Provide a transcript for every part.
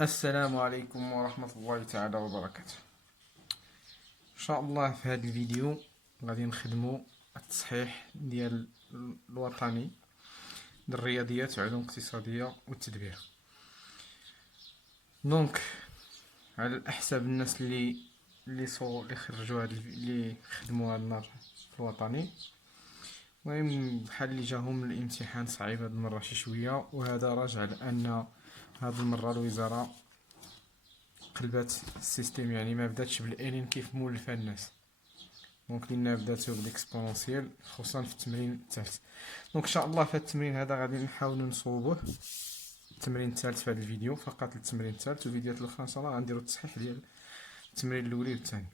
السلام عليكم ورحمة الله تعالى وبركاته. إن شاء الله في هذا الفيديو غادي نخدمو التصحيح ديال الوطني ديال الرياضيات وعلوم اقتصادية والتدبير. دونك على الأحساب الناس اللي خرجوا اللي خدموا هذا النهار في الوطني، المهم بحال اللي جاهم الامتحان صعيب هاد المرة شي شوية، وهذا راجع لأن هاد المرة الوزارة قلبات السيستيم، يعني ما بداتش بالالين كيف مولفها الناس. دونك لينا بداتو بالاكسبونونسيال خصوصا في التمرين الثالث. دونك ان شاء الله في التمرين هذا غادي نحاولو نصوبوه. التمرين الثالث في هذا الفيديو فقط التمرين الثالث، والفيديوهات الاخرى ان شاء الله غنديرو التصحيح ديال التمرين الاولي والثاني.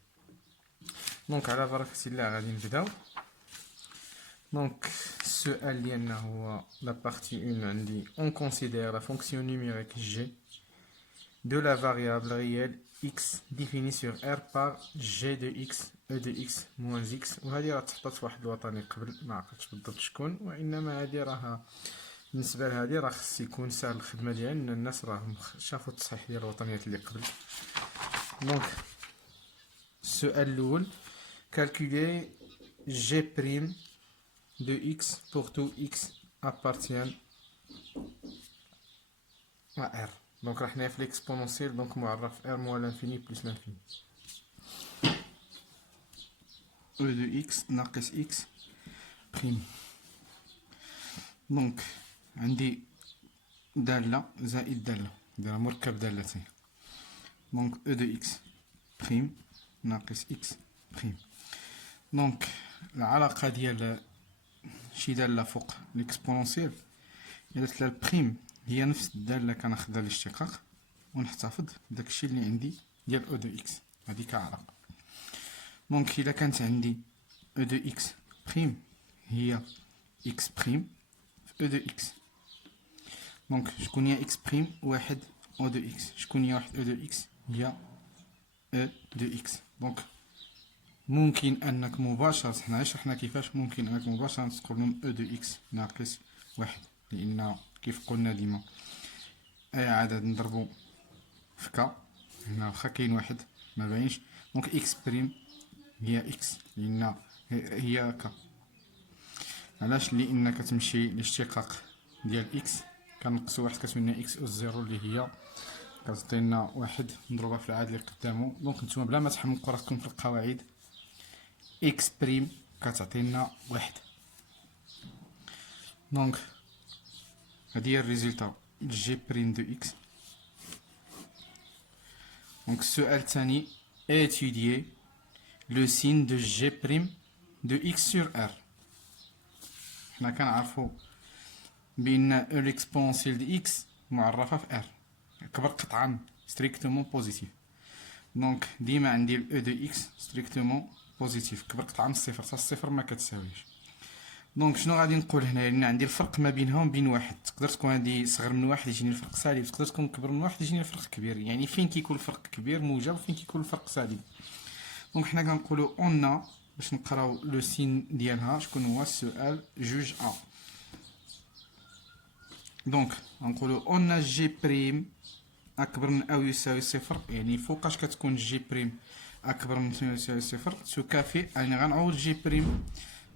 دونك على بركة الله غادي نبداو. دونك السؤال ديالنا هو لا بارتي 1 عندي on considère la fonction numérique g de la variable réelle x définie sur R par g de x e de x moins x. وهذه راه تحطات في واحد الوطني قبل، ما عقلتش بالضبط شكون، وانما هذه راها بالنسبه لهذه راه خص يكون سهل الخدمه ديالنا، الناس راهم شافوا التصحيح ديال الوطنيات اللي قبل. دونك السؤال الاول calculer g prime de x pour tout x appartient à R. دونك راه حنايا في ليكسبونونسيال، دونك معرف R موال لانفيني بلس لانفيني e de x ناقص x بريم. دونك عندي دالة زائد دالة، نديرها مركب دالتين. دونك e de x بريم ناقص x بريم. دونك العلاقة ديال شي دالة فوق ليكسبونونسيال إلا درت لها البريم هي نفس الدالة كناخدها للاشتقاق ونحتفظ بداكشي اللي عندي ديال او دو اكس، هادي كعلاقة. دونك إلا كانت عندي او دو اكس بريم هي اكس بريم في او دو اكس. دونك شكون هي اكس بريم؟ واحد او دو اكس. شكون هي واحد او دو اكس؟ هي او دو اكس. دونك ممكن انك مباشرة، حنا شرحنا كيفاش ممكن انك مباشرة تقول لهم او دو اكس ناقص واحد، لان كيف قلنا ديما اي عدد نضربو في كا، هنا واخا كاين واحد ما باينش. دونك اكس بريم هي اكس لان هي كا. علاش؟ لان كتمشي الاشتقاق ديال اكس كنقصو واحد كتولي اكس اس زيرو اللي هي كتعطينا واحد مضروبه في العدد اللي قدامو. دونك نتوما بلا ما تحمقوا راسكم في القواعد، اكس بريم كتعطينا واحد. دونك هادي هي الريزلتا جي بريم دو اكس. دونك السؤال الثاني étudier le signe de g prime de x sur r. حنا كنعرفو بان او ليكسبونسيال دي اكس معرفه في ار كبر قطعا ستريكتومون بوزيتيف. دونك ديما عندي الاو دو اكس ستريكتومون بوزيتيف كبر قطعا من الصفر حتى الصفر ما كتساويش. دونك شنو غادي نقول هنا؟ لان عندي الفرق ما بينهم بين واحد، تقدر تكون هادي صغر من واحد يجيني الفرق سالب، تقدر تكون كبر من واحد يجيني الفرق كبير. يعني فين كيكون الفرق كبير موجب، فين كيكون الفرق سالب. دونك حنا كنقولو اون باش نقراو لو سين ديالها شكون هو السؤال جوج ا. دونك غنقولو اون جي بريم اكبر من او يساوي صفر، يعني فوقاش كتكون جي بريم اكبر من او يساوي صفر تكافئ، يعني غنعوض جي بريم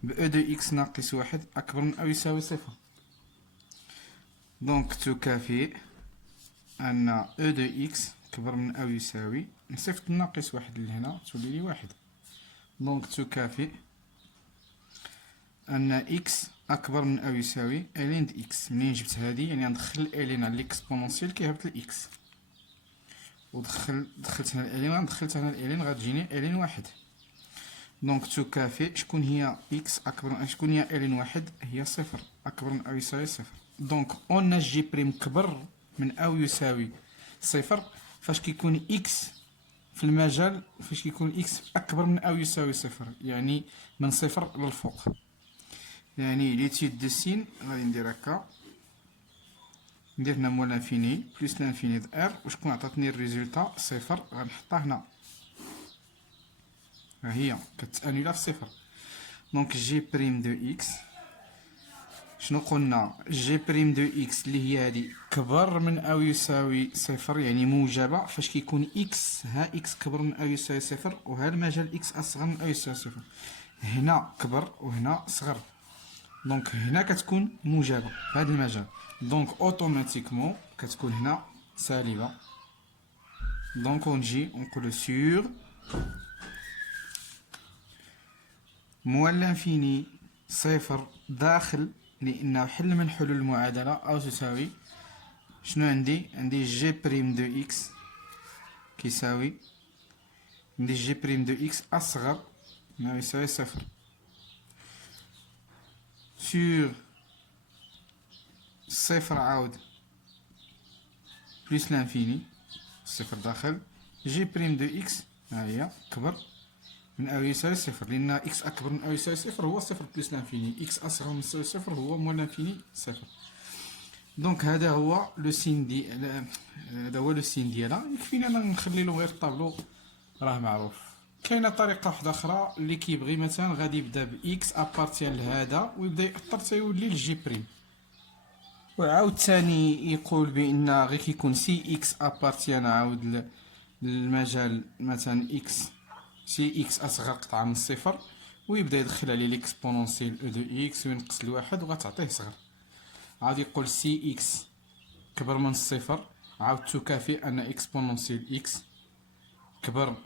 ب او دو اكس ناقص واحد اكبر من او يساوي صفر. دونك تكافئ ان او دو اكس كبر من او يساوي، نصيفط الناقص واحد لهنا تولي لي واحد. دونك تكافئ ان اكس اكبر من او يساوي الين د اكس. منين جبت هادي يعني ندخل الين على ليكسبونونسيال كيهبط الاكس، دخلت هنا الالين، دخلت هنا الالين غتجيني الين واحد. دونك تكافئ شكون هي اكس اكبر من شكون هي الين واحد؟ هي صفر اكبر من او يساوي صفر. دونك اون جي بريم كبر من او يساوي صفر فاش كيكون اكس في المجال، فاش كيكون اكس اكبر من او يساوي صفر، يعني من صفر للفوق. يعني ليتيود دو سين غادي ندير هكا، ندير هنا موال لانفيني بلس لانفيني د ار، وشكون عطاتني الريزلتا صفر غنحطها هنا، ها هي كتانيلا في صفر. دونك جي بريم دو اكس شنو قلنا؟ جي بريم دو اكس اللي هي هادي كبر من او يساوي صفر، يعني موجبه فاش كيكون اكس، ها اكس كبر من او يساوي صفر، وها المجال اكس اصغر من او يساوي صفر. هنا كبر وهنا صغر، دونك هنا كتكون موجبه في هذا المجال، دونك اوتوماتيكمون كتكون هنا سالبه. دونك ونجي ونقولو سور موال لانفيني صفر داخل، لانه حل من حلول المعادله او تساوي شنو عندي جي بريم دو اكس كيساوي، عندي جي بريم دو اكس اصغر من او يساوي صفر سور صفر عاود بلس لانفيني صفر داخل جي بريم دو اكس، ها هي كبر من او يساوي صفر، لان اكس اكبر من او يساوي صفر هو صفر بلس لانفيني، اكس اصغر من يساوي صفر هو موال لانفيني صفر. دونك هذا هو لو سين دي، هذا هو لو سين ديالها. يكفينا انا نخلي له غير الطابلو راه معروف. كاينه طريقه واحده اخرى اللي كيبغي مثلا غادي يبدا باكس ابارتيان لهذا ويبدا يأثر تيولي لجي بريم، وعاود ثاني يقول بان غير كيكون سي اكس ابارتيان عاود للمجال مثلا اكس، سي اكس اصغر قطعه من الصفر، ويبدا يدخل عليه ليكسبونونسيال او دو اكس وينقص لواحد وغتعطيه صغر. عاود يقول سي اكس كبر من الصفر، عاود تكافئ ان اكسبونونسيال اكس كبر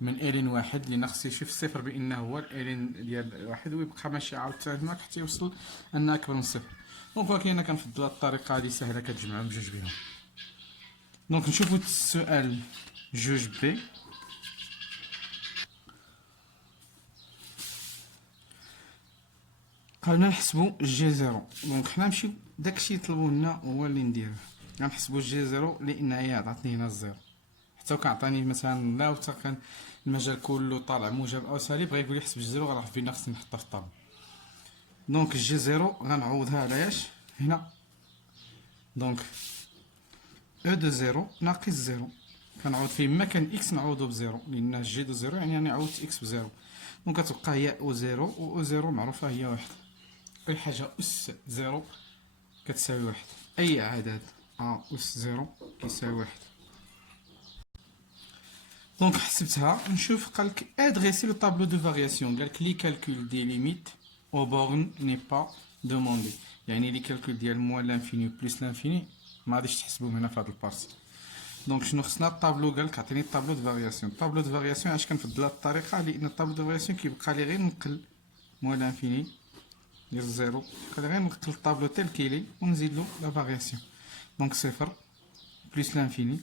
من الين واحد، لان خصو يشوف الصفر بانه هو الين ديال واحد، ويبقى ماشي عاود هناك حتى يوصل انها اكبر من الصفر. دونك ولكن انا كنفضل الطريقه هذه سهله كتجمعهم بجوج بهم. دونك نشوفو السؤال جوج بي. قالنا نحسبو جي زيرو، دونك حنا نمشيو داكشي طلبو لنا هو اللي نديروه. غنحسبو جي زيرو لان هي عطاتني هنا الزيرو، حتى كنعطيني مثلا لا وتا كان المجال كله طالع موجب او سالب غيقول لي حسب جي زيرو، غنعرف بان خصني نحطها في الطابلو. دونك جي زيرو غنعوضها على اش هنا، دونك او دو زيرو ناقص زيرو، كنعوض فيه مكان اكس نعوضو بزيرو، لان جي دو زيرو يعني انا عوضت اكس بزيرو، دونك كتبقى هي او زيرو، و او زيرو معروفه هي واحد، اي حاجه اس زيرو كتساوي واحد، اي عدد اس زيرو كيساوي واحد. دونك حسبتها نشوف قالك ادريسي لو طابلو دو فارياسيون، قالك لي كالكول دي ليميت او بورن ني با دوموندي، يعني لي كالكول ديال موال لانفيني بلس لانفيني ما غاديش تحسبوهم هنا في هاد البارتي. دونك شنو خصنا الطابلو؟ قالك عطيني الطابلو دو فارياسيون. الطابلو دو فارياسيون علاش كنفضل هاد الطريقه؟ لان الطابلو دو فارياسيون كيبقى لي غير نقل موال لانفيني ديال زيرو، كيبقى لي غير نقل الطابلو تيل كيلي ونزيد له لا فارياسيون. دونك صفر بلس لانفيني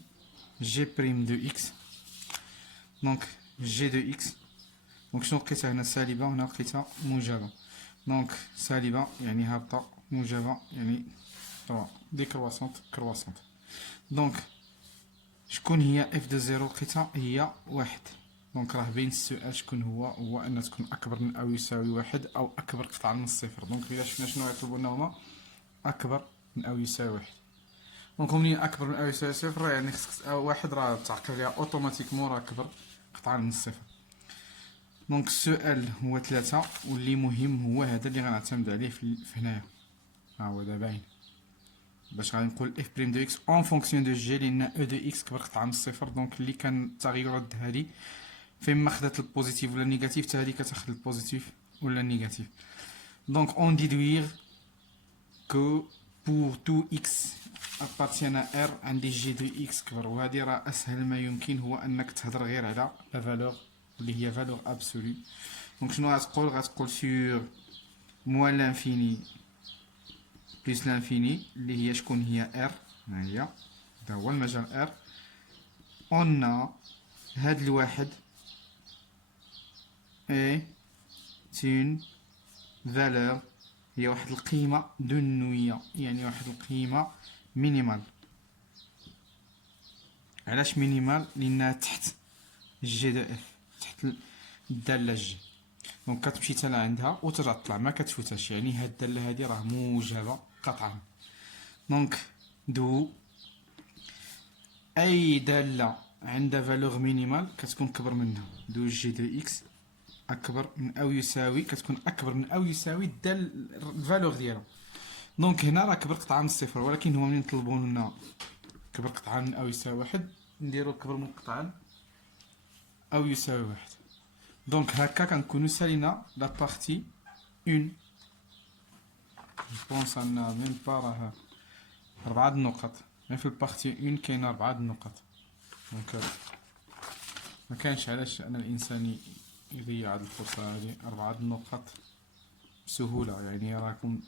جي بريم دو اكس، دونك جي دو اكس، دونك شنو لقيتها هنا سالبه وهنا لقيتها موجبه، دونك سالبه يعني هابطه، موجبه يعني ديكرواسونت كرواسونت. دونك شكون هي اف دو زيرو؟ لقيتها هي واحد، دونك راه بين السؤال شكون هو ان تكون اكبر من او يساوي واحد او اكبر قطعه من الصفر. دونك الا شفنا شنو يطلبوا لنا هما اكبر من او يساوي واحد، دونك منين اكبر من او يساوي صفر يعني خصك واحد راه تعقل عليها اوتوماتيكمون راه اكبر قطعه من الصفر. دونك السؤال هو 3 واللي مهم هو هذا اللي غنعتمد عليه في هنايا، ها هو دا باين باش غادي نقول اف بريم دو اكس اون فونكسيون دو جي، لان او دو اكس كبر قطعه من الصفر، دونك اللي كان التغيرات هادي فين ما خدات البوزيتيف ولا النيجاتيف حتى هادي كتاخد البوزيتيف ولا النيجاتيف. دونك اون ديدوير كو بور تو اكس ابارتيان ا ار عندي جي دو اكس كبر، وهادي راه اسهل ما يمكن هو انك تهضر غير على لا فالور اللي هي فالور ابسولو. دونك شنو غتقول سور موال لانفيني بلس لانفيني اللي هي شكون هي ار، ها هي هذا هو المجال ار، قلنا هاد الواحد اي تين فالور هي واحد القيمة دنوية، يعني واحد القيمة مينيمال. علاش مينيمال؟ لانها تحت جي دو اف، تحت الدالة جي، دونك كتمشي حتى لعندها وترجع تطلع ما كتفوتهاش، يعني هاد الدالة هادي راه موجبة قطعا. دونك دو اي دالة عندها فالور مينيمال كتكون كبر منها، دو جي دو اكس اكبر من او يساوي، كتكون اكبر من او يساوي الفالور ديالها. دونك هنا راه كبر قطعه من الصفر، ولكن هما منين طلبوا لنا كبر قطعه من او يساوي واحد، نديرو كبر منقطعا او يساوي واحد. دونك هكا كنكونو سالينا لا بارتي اون. جوبونس ان ميم با راه 4 النقط، غير في البارتي اون كاين 4 النقط. دونك ما كانش علاش ان الانسان يضيع هاد الفرصه هادي. 4 النقط بسهوله، يعني راكم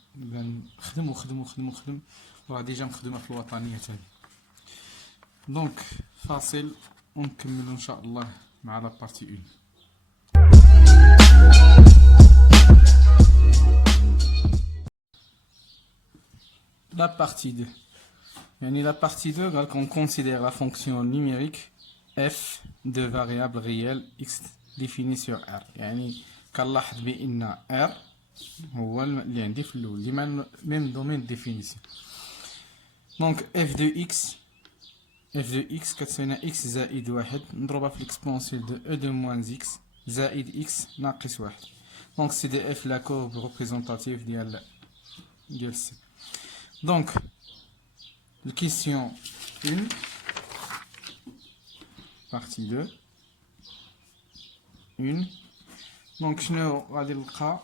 خدم وخدم وخدم وخدم وراه ديجا مخدومه في الوطنيه تاني. دونك فاصل ونكملو ان شاء الله مع لا بارتي اون. La partie 2. يعني la partie 2 قالك on considère la fonction numérique f de variable réelle x définie sur R. يعني كنلاحظ بان R هو اللي عندي في الاول اللي ميم دومين ديفينيسيون. دونك f de x كتساوي x زائد واحد نضربها في l'exponentielle de e de moins x زائد x ناقص واحد. دونك سي دي اف لا كورب ريبريزونتاتيف ديال C. Donc, la question 1, partie 2, 1. Donc, شنو غادي نلقى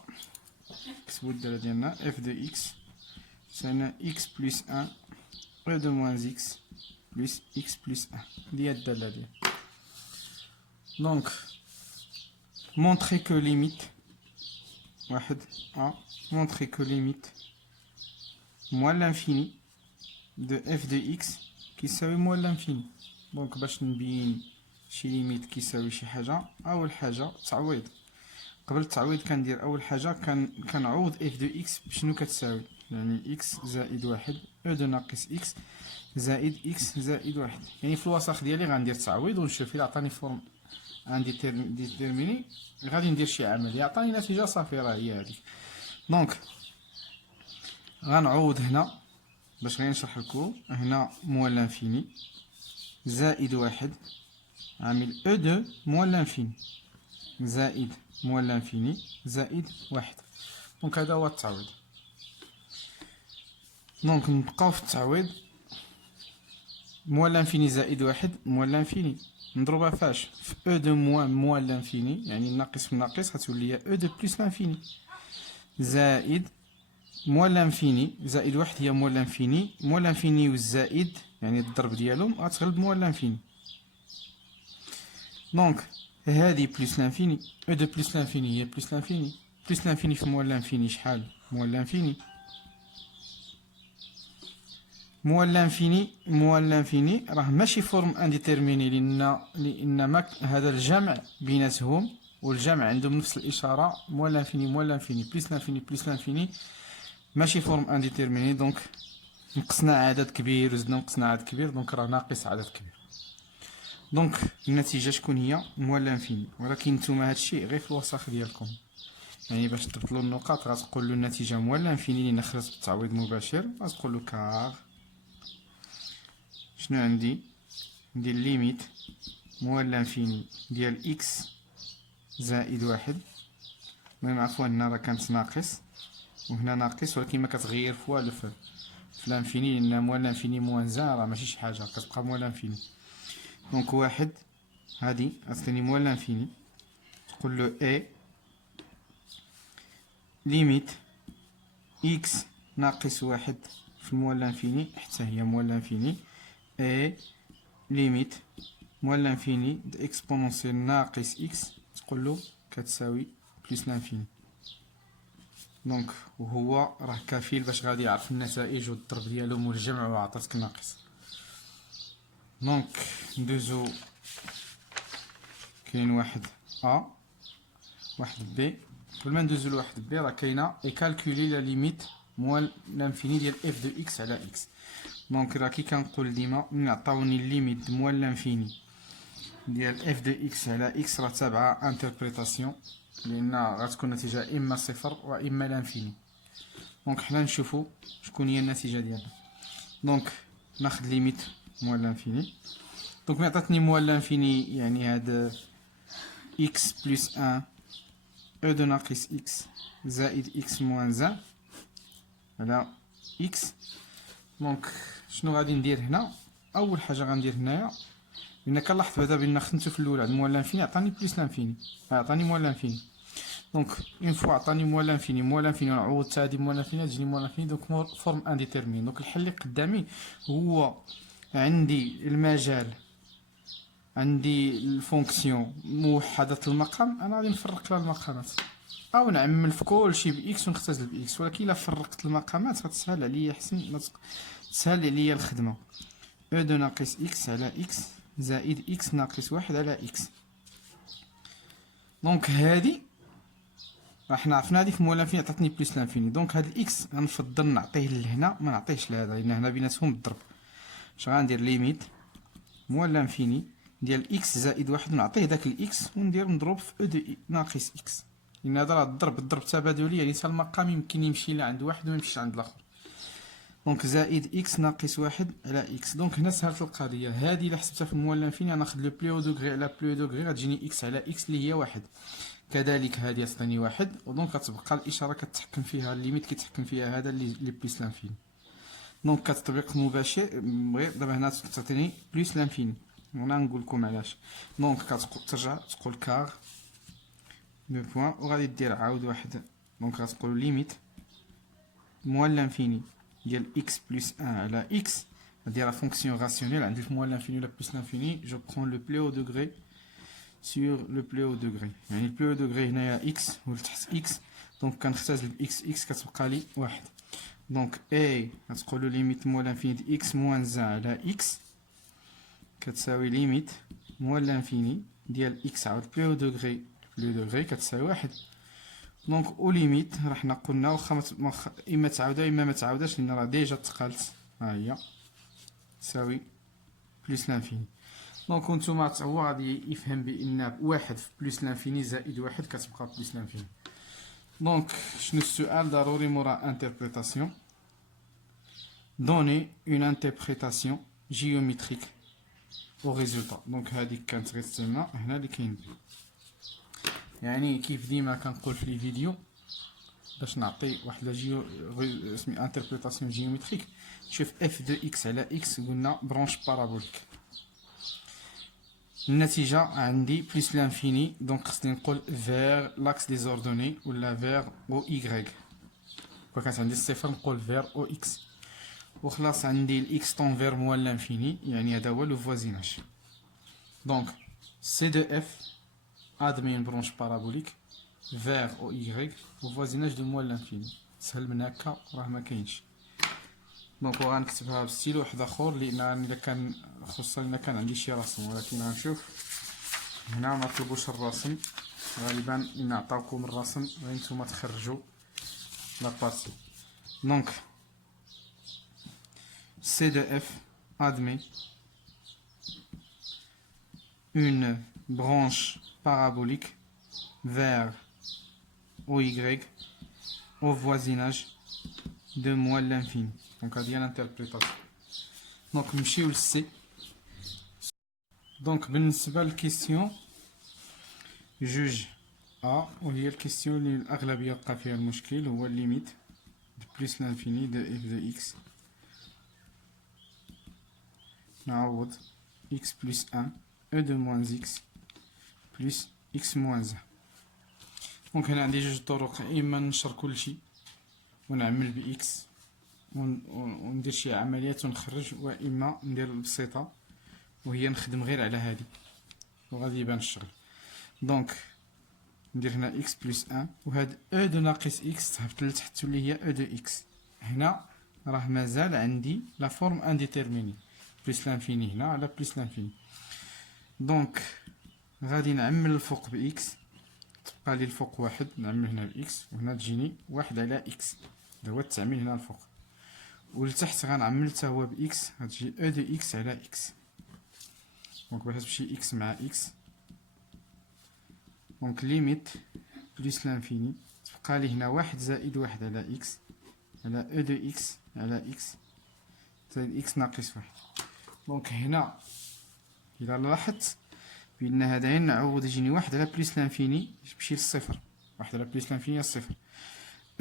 كتبوا الداله ديالنا f de x ساينا x plus 1 e de moins x plus x plus 1 ديال الداله ديال. Donc, montrer que limite واحد a montrer que limite moins l'infini de f de x كيساوي موال لانفيني. دونك باش نبين شي ليميت كيساوي شي حاجه، اول حاجه تعويض. قبل التعويض كندير اول حاجه كنعوض f de x بشنو كتساوي، يعني x زائد واحد e de ناقص x زائد x زائد واحد. يعني في الوسط ديالي غندير تعويض ونشوف الا عطاني فورم ديتيرميني غادي ندير شي عمليه عطاني نتيجه صافي راه هي هذيك. دونك غنعوض هنا باش غير نشرح لكم. هنا موال لانفيني زائد واحد عامل او دو موال لانفيني زائد موال لانفيني زائد واحد. دونك هذا هو التعويض. دونك نبقاو في التعويض. موال لانفيني زائد واحد موال لانفيني نضربها فاش في او دو موال لانفيني، يعني الناقص في الناقص غتولي او دو بلس لانفيني زائد موال لانفيني زائد واحد هي موال لانفيني. موال لانفيني والزائد يعني الضرب ديالهم غتغلب موال لانفيني. دونك هادي بلس لانفيني او دو بلس لانفيني هي بلس لانفيني. بلس لانفيني في موال لانفيني شحال؟ موال لانفيني. موال لانفيني راه ماشي فورم انديتيرميني لان هذا الجمع بيناتهم والجمع عندهم نفس الاشاره. موال لانفيني بلس لانفيني بلس لانفيني ماشي فورم انديتيرميني. دونك نقصنا عدد كبير وزدنا نقصنا عدد كبير، دونك راه ناقص عدد كبير. دونك النتيجه شكون هي؟ موال لانفيني. ولكن نتوما هادشي غير في الوسط ديالكم، يعني باش تبطلوا النقاط غتقولوا النتيجه موال لانفيني اللي خرجت بالتعويض مباشر. غتقولوا كار شنو عندي؟ ندير ليميت موال لانفيني ديال اكس زائد واحد. المهم عفوا هنا راه كانت ناقص وهنا ناقص، ولكن ما كتغير في والو في لانفيني، لان موال لانفيني موان زان راه ماشي شي حاجه كتبقى موال لانفيني. دونك واحد هادي غتعطيني موال لانفيني، تقول له اي ليميت اكس ناقص واحد في موال لانفيني حتى هي موال لانفيني اي ليميت موال لانفيني د اكسبونونسيال ناقص اكس تقول له كتساوي بلس لانفيني. دونك وهو راه كفيل باش غادي يعرف النتائج والضرب ديالهم والجمع وعطاتك ناقص. دونك ندوزو كاين واحد ا واحد بي. قبل ما ندوزو لواحد بي راه كاينه اي كالكولي لا ليميت موال لانفيني ديال اف دو اكس على اكس. دونك راه كي كنقول ديما ملي عطاوني الليميت موال لانفيني ديال اف دو اكس على اكس راه تابعه انتربريتاسيون، لان غتكون النتيجه اما صفر واما لانفيني. دونك حنا نشوفو شكون هي النتيجه ديالنا. دونك ناخد ليميت موال لانفيني. دونك ملي عطاتني موال لانفيني يعني هاد x بلس 1 e دو ناقص x زائد x موان 1 على اكس. دونك شنو غادي ندير هنا؟ اول حاجه غندير هنايا، لان كنلاحظ بعدا بان خدمتو في الاولى عند موال لانفيني عطاني بليس لانفيني، عطاني موال لانفيني. دونك اون فوا عطاني موال لانفيني ونعوض هادي موال لانفيني تجيني موال لانفيني، دونك فورم انديتيرمين. دونك الحل اللي قدامي هو عندي المجال، عندي الفونكسيون موحدة المقام، انا غادي نفرق لها المقامات او نعمل في كلشي باكس ونختزل باكس، ولكن الا فرقت المقامات غتسهل عليا حسن، تسهل عليا الخدمه. او دو ناقص اكس على اكس زائد اكس ناقص واحد على اكس. دونك هادي راح عرفنا هادي في موال لانفيني عطاتني بليس لانفيني، دونك هاد الاكس غنفضل نعطيه لهنا ما نعطيهش لهذا، لان هنا بيناتهم الضرب. اش غندير؟ ليميت موال لانفيني ديال اكس زائد واحد، ونعطيه داك الاكس وندير نضرب في او دو ناقص اكس، لان هذا راه الضرب تبادلي، يعني حتى المقام يمكن يمشي لعند واحد وما يمشيش عند الاخر. دونك زائد اكس ناقص واحد على اكس. دونك هنا سهلت القضيه. هادي الا حسبتها في الموال لانفيني غناخد لو بلي او دوغري على بلي او دوغري، غتجيني اكس على اكس اللي هي واحد. كذلك هادي غتعطيني واحد، ودونك غتبقى الاشاره كتحكم فيها، الليميت كيتحكم فيها هذا اللي بليس لانفيني. دونك كتطبيق مباشر غير دابا هنا تعطيني بليس لانفيني، وانا نقول لكم علاش. دونك كترجع تقول كار دو بوين وغادي دير عاود واحد. دونك غتقول ليميت موال لانفيني ديال اكس بلس 1 على اكس، غاديرها فونكسيون راسيونيل. عندي في موال لانفيني ولا بلس لانفيني جو برون لو بلي او دوغري سور لو بلي او دوغري، يعني البلي او دوغري هنايا اكس ولتحت اكس، دونك كنختزل باكس اكس كتبقى لي واحد. دونك اي غتقولوا ليميت موال لانفيني دي اكس موان زان على اكس كتساوي ليميت موال لانفيني ديال اكس عاود بلي او دوغري بلي او دوغري كتساوي واحد. دونك او ليميت راه حنا قلنا واخا اما تعاودا اما ما تعاوداش، لان راه ديجا تقالت، ها هي تساوي بلس لانفيني. دونك نتوما هو غادي يفهم بان واحد في بلس لانفيني زائد واحد كتبقى بلس لانفيني. دونك شنو السؤال ضروري مورا انتربريتاسيون؟ دوني اون انتربريتاسيون جيومتريك او ريزولتا. دونك هذيك كانت غير التمنه هنا اللي كاين، يعني كيف ديما كنقول في لي فيديو باش نعطي واحد لا سمي انتربريتاسيون جيومتريك. شوف اف دو اكس على اكس قلنا برونش بارابوليك، النتيجه عندي بلس لانفيني، دونك خصني نقول فير لاكس دي زوردوني ولا فير او ايغريك. وكانت عندي الصفر نقول فير او اكس، وخلاص عندي الاكس طون فير موال لانفيني، يعني هذا هو لو فوازيناج. دونك سي دو اف ادمي برونش بارابوليك فير او ايغريك وفوازيناج دو موال لانفيني. سهل من هكا راه ما كاينش. دونك غنكتبها بستيل واحد اخر، لان الا كان خصوصا الا كان عندي شي رسم، ولكن غنشوف هنا ما طلبوش الرسم غالبا، ان عطاوكم الرسم غير نتوما تخرجوا لابارتي. دونك سي دو اف admet une branche parabolique vers OY au voisinage de moins l'infini. Donc هذه هي l'interprétation. دونك نمشيو للسي. دونك بالنسبه للكيستيون جوج ا، وهي الكيستيون اللي الاغلبيه بقى فيها المشكل، هو الليميت دو بلس لانفيني دو اف دو اكس. نعوض x plus 1 e de moins x plus x moins 1. دونك هنا عندي جوج طرق، اما نشر كلشي ونعمل ب x وندير شي عمليات ونخرج، واما ندير البسيطه وهي نخدم غير على هذه وغادي يبان الشغل. دونك ندير هنا x plus 1 وهاد e de ناقص x تهبط لتحت اللي هي e de x. هنا راه مازال عندي لا فورم انديتيرميني بلس لانفيني هنا على بلس لانفيني. دونك غادي نعمل الفوق باكس، تبقى لي الفوق واحد، نعمل هنا باكس وهنا تجيني واحد على اكس، هذا هو التعميل هنا الفوق. ولتحت غنعمل حتى هو باكس، غتجي او دو اكس على اكس. دونك باش تمشي اكس مع اكس، دونك ليميت بلس لانفيني تبقى لي هنا واحد زائد واحد على اكس على او دو اكس على اكس زائد اكس ناقص واحد. دونك هنا إلا لاحظت بأن هذا نعوض يجيني واحد على بلس لانفيني يمشي للصفر، واحد على بلس لانفيني الصفر.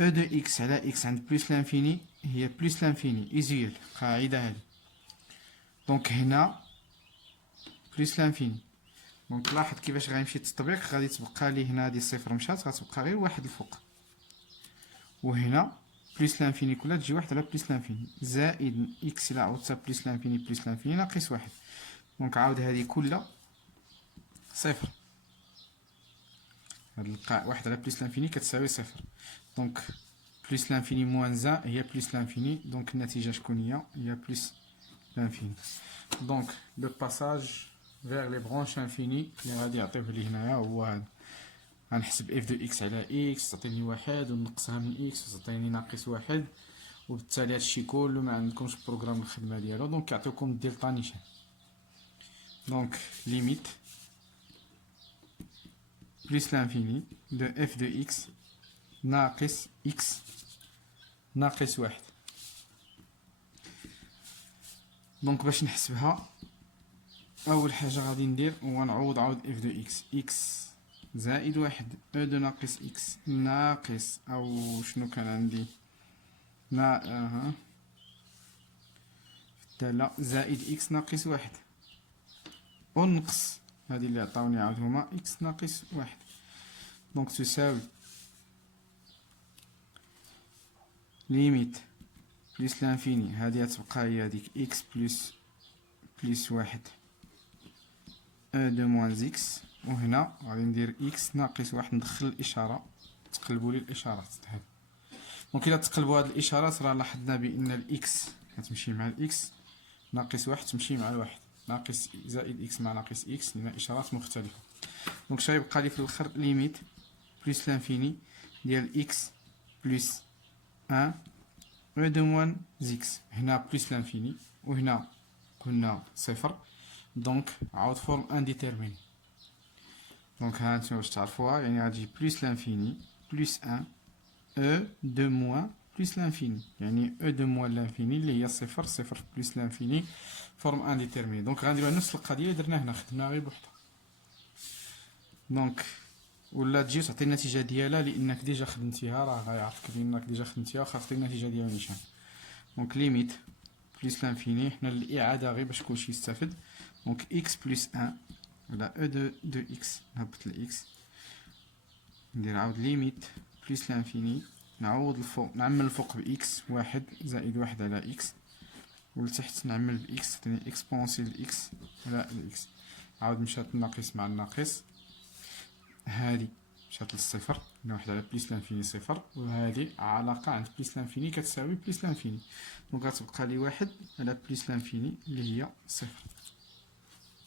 او دو اكس على اكس عند بلس لانفيني هي بلس لانفيني ايزيال قاعدة هذه. دونك هنا بلس لانفيني. دونك لاحظ كيفاش غيمشي التطبيق، غادي تبقى لي هنا هادي الصفر مشات، غتبقى غير واحد الفوق، وهنا بلس لانفيني كلها تجي واحد على بلس لانفيني زائد اكس الى عاودتها بلس لانفيني بلس لانفيني ناقص واحد. دونك عاود هادي كلها صفر، هاد واحد على بلس لانفيني كتساوي صفر. دونك بلس لانفيني موان زان هي بلس لانفيني، دونك النتيجة شكون هي بلس لانفيني. دونك لو باساج فيغ لي برونش انفيني اللي غادي يعطيوه لي هنايا هو هذا. غنحسب اف دو اكس على اكس تعطيني واحد، ونقصها من اكس وتعطيني ناقص واحد، وبالتالي هادشي كله ما عندكمش بروغرام الخدمة ديالو، دونك يعطيوكم الدلتا نيشان. دونك ليميت بلس لانفيني دو اف دو اكس ناقص اكس ناقص واحد. دونك باش نحسبها اول حاجه غادي ندير هو نعوض عاود اف دو اكس، اكس زائد واحد او دو ناقص اكس ناقص او شنو كان عندي الدالة زائد اكس ناقص واحد، ونقص هادي اللي عطاوني عاود هما اكس ناقص واحد. دونك تساوي ليميت بلس لانفيني هادي غتبقى هي هاديك اكس بلس واحد او دو موان اكس، وهنا غادي ندير اكس ناقص واحد، ندخل الاشاره تقلبوا لي الاشارات هاد. دونك الا تقلبوا هاد الاشارات راه لاحظنا بان الاكس كتمشي مع الاكس، ناقص واحد تمشي مع الواحد، ناقص زائد اكس مع ناقص اكس لان اشارات مختلفه. دونك شنو يبقى لي في الاخر؟ ليميت بلس لانفيني ديال اكس بلس 1 او دو موان اكس، هنا بلس لانفيني وهنا قلنا صفر، دونك عاود فورم انديتيرميني. دونك ها انتما باش تعرفوها يعني غتجي بلس لانفيني بلس 1 او دو موان بلس لانفيني، يعني او دو موان لانفيني اللي هي صفر، صفر بلس لانفيني فورم انديتيرميني. دونك غنديرو نفس القضيه اللي درنا هنا، خدمنا غير بوحدها. دونك ولا تجي تعطي النتيجه ديالها لانك ديجا خدمتيها، راه غيعرفك بانك ديجا خدمتيها وخا تعطي النتيجه ديالها نيشان. دونك ليميت بلس لانفيني، حنا الاعاده غير باش كلشي يستافد. دونك اكس بلس 1 على او دو اكس، نهبط الاكس ندير عاود ليميت بلس لانفيني، نعوض الفوق نعمل الفوق باكس واحد زائد واحد على اكس، ولتحت نعمل باكس تعطيني اكسبونسيال اكس على الاكس. عاود مشات الناقص مع الناقص، هادي مشات للصفر لان واحد على بلس لانفيني صفر، وهادي علاقة عند بلس لانفيني كتساوي بلس لانفيني، دونك غتبقى لي واحد على بلس لانفيني اللي هي صفر.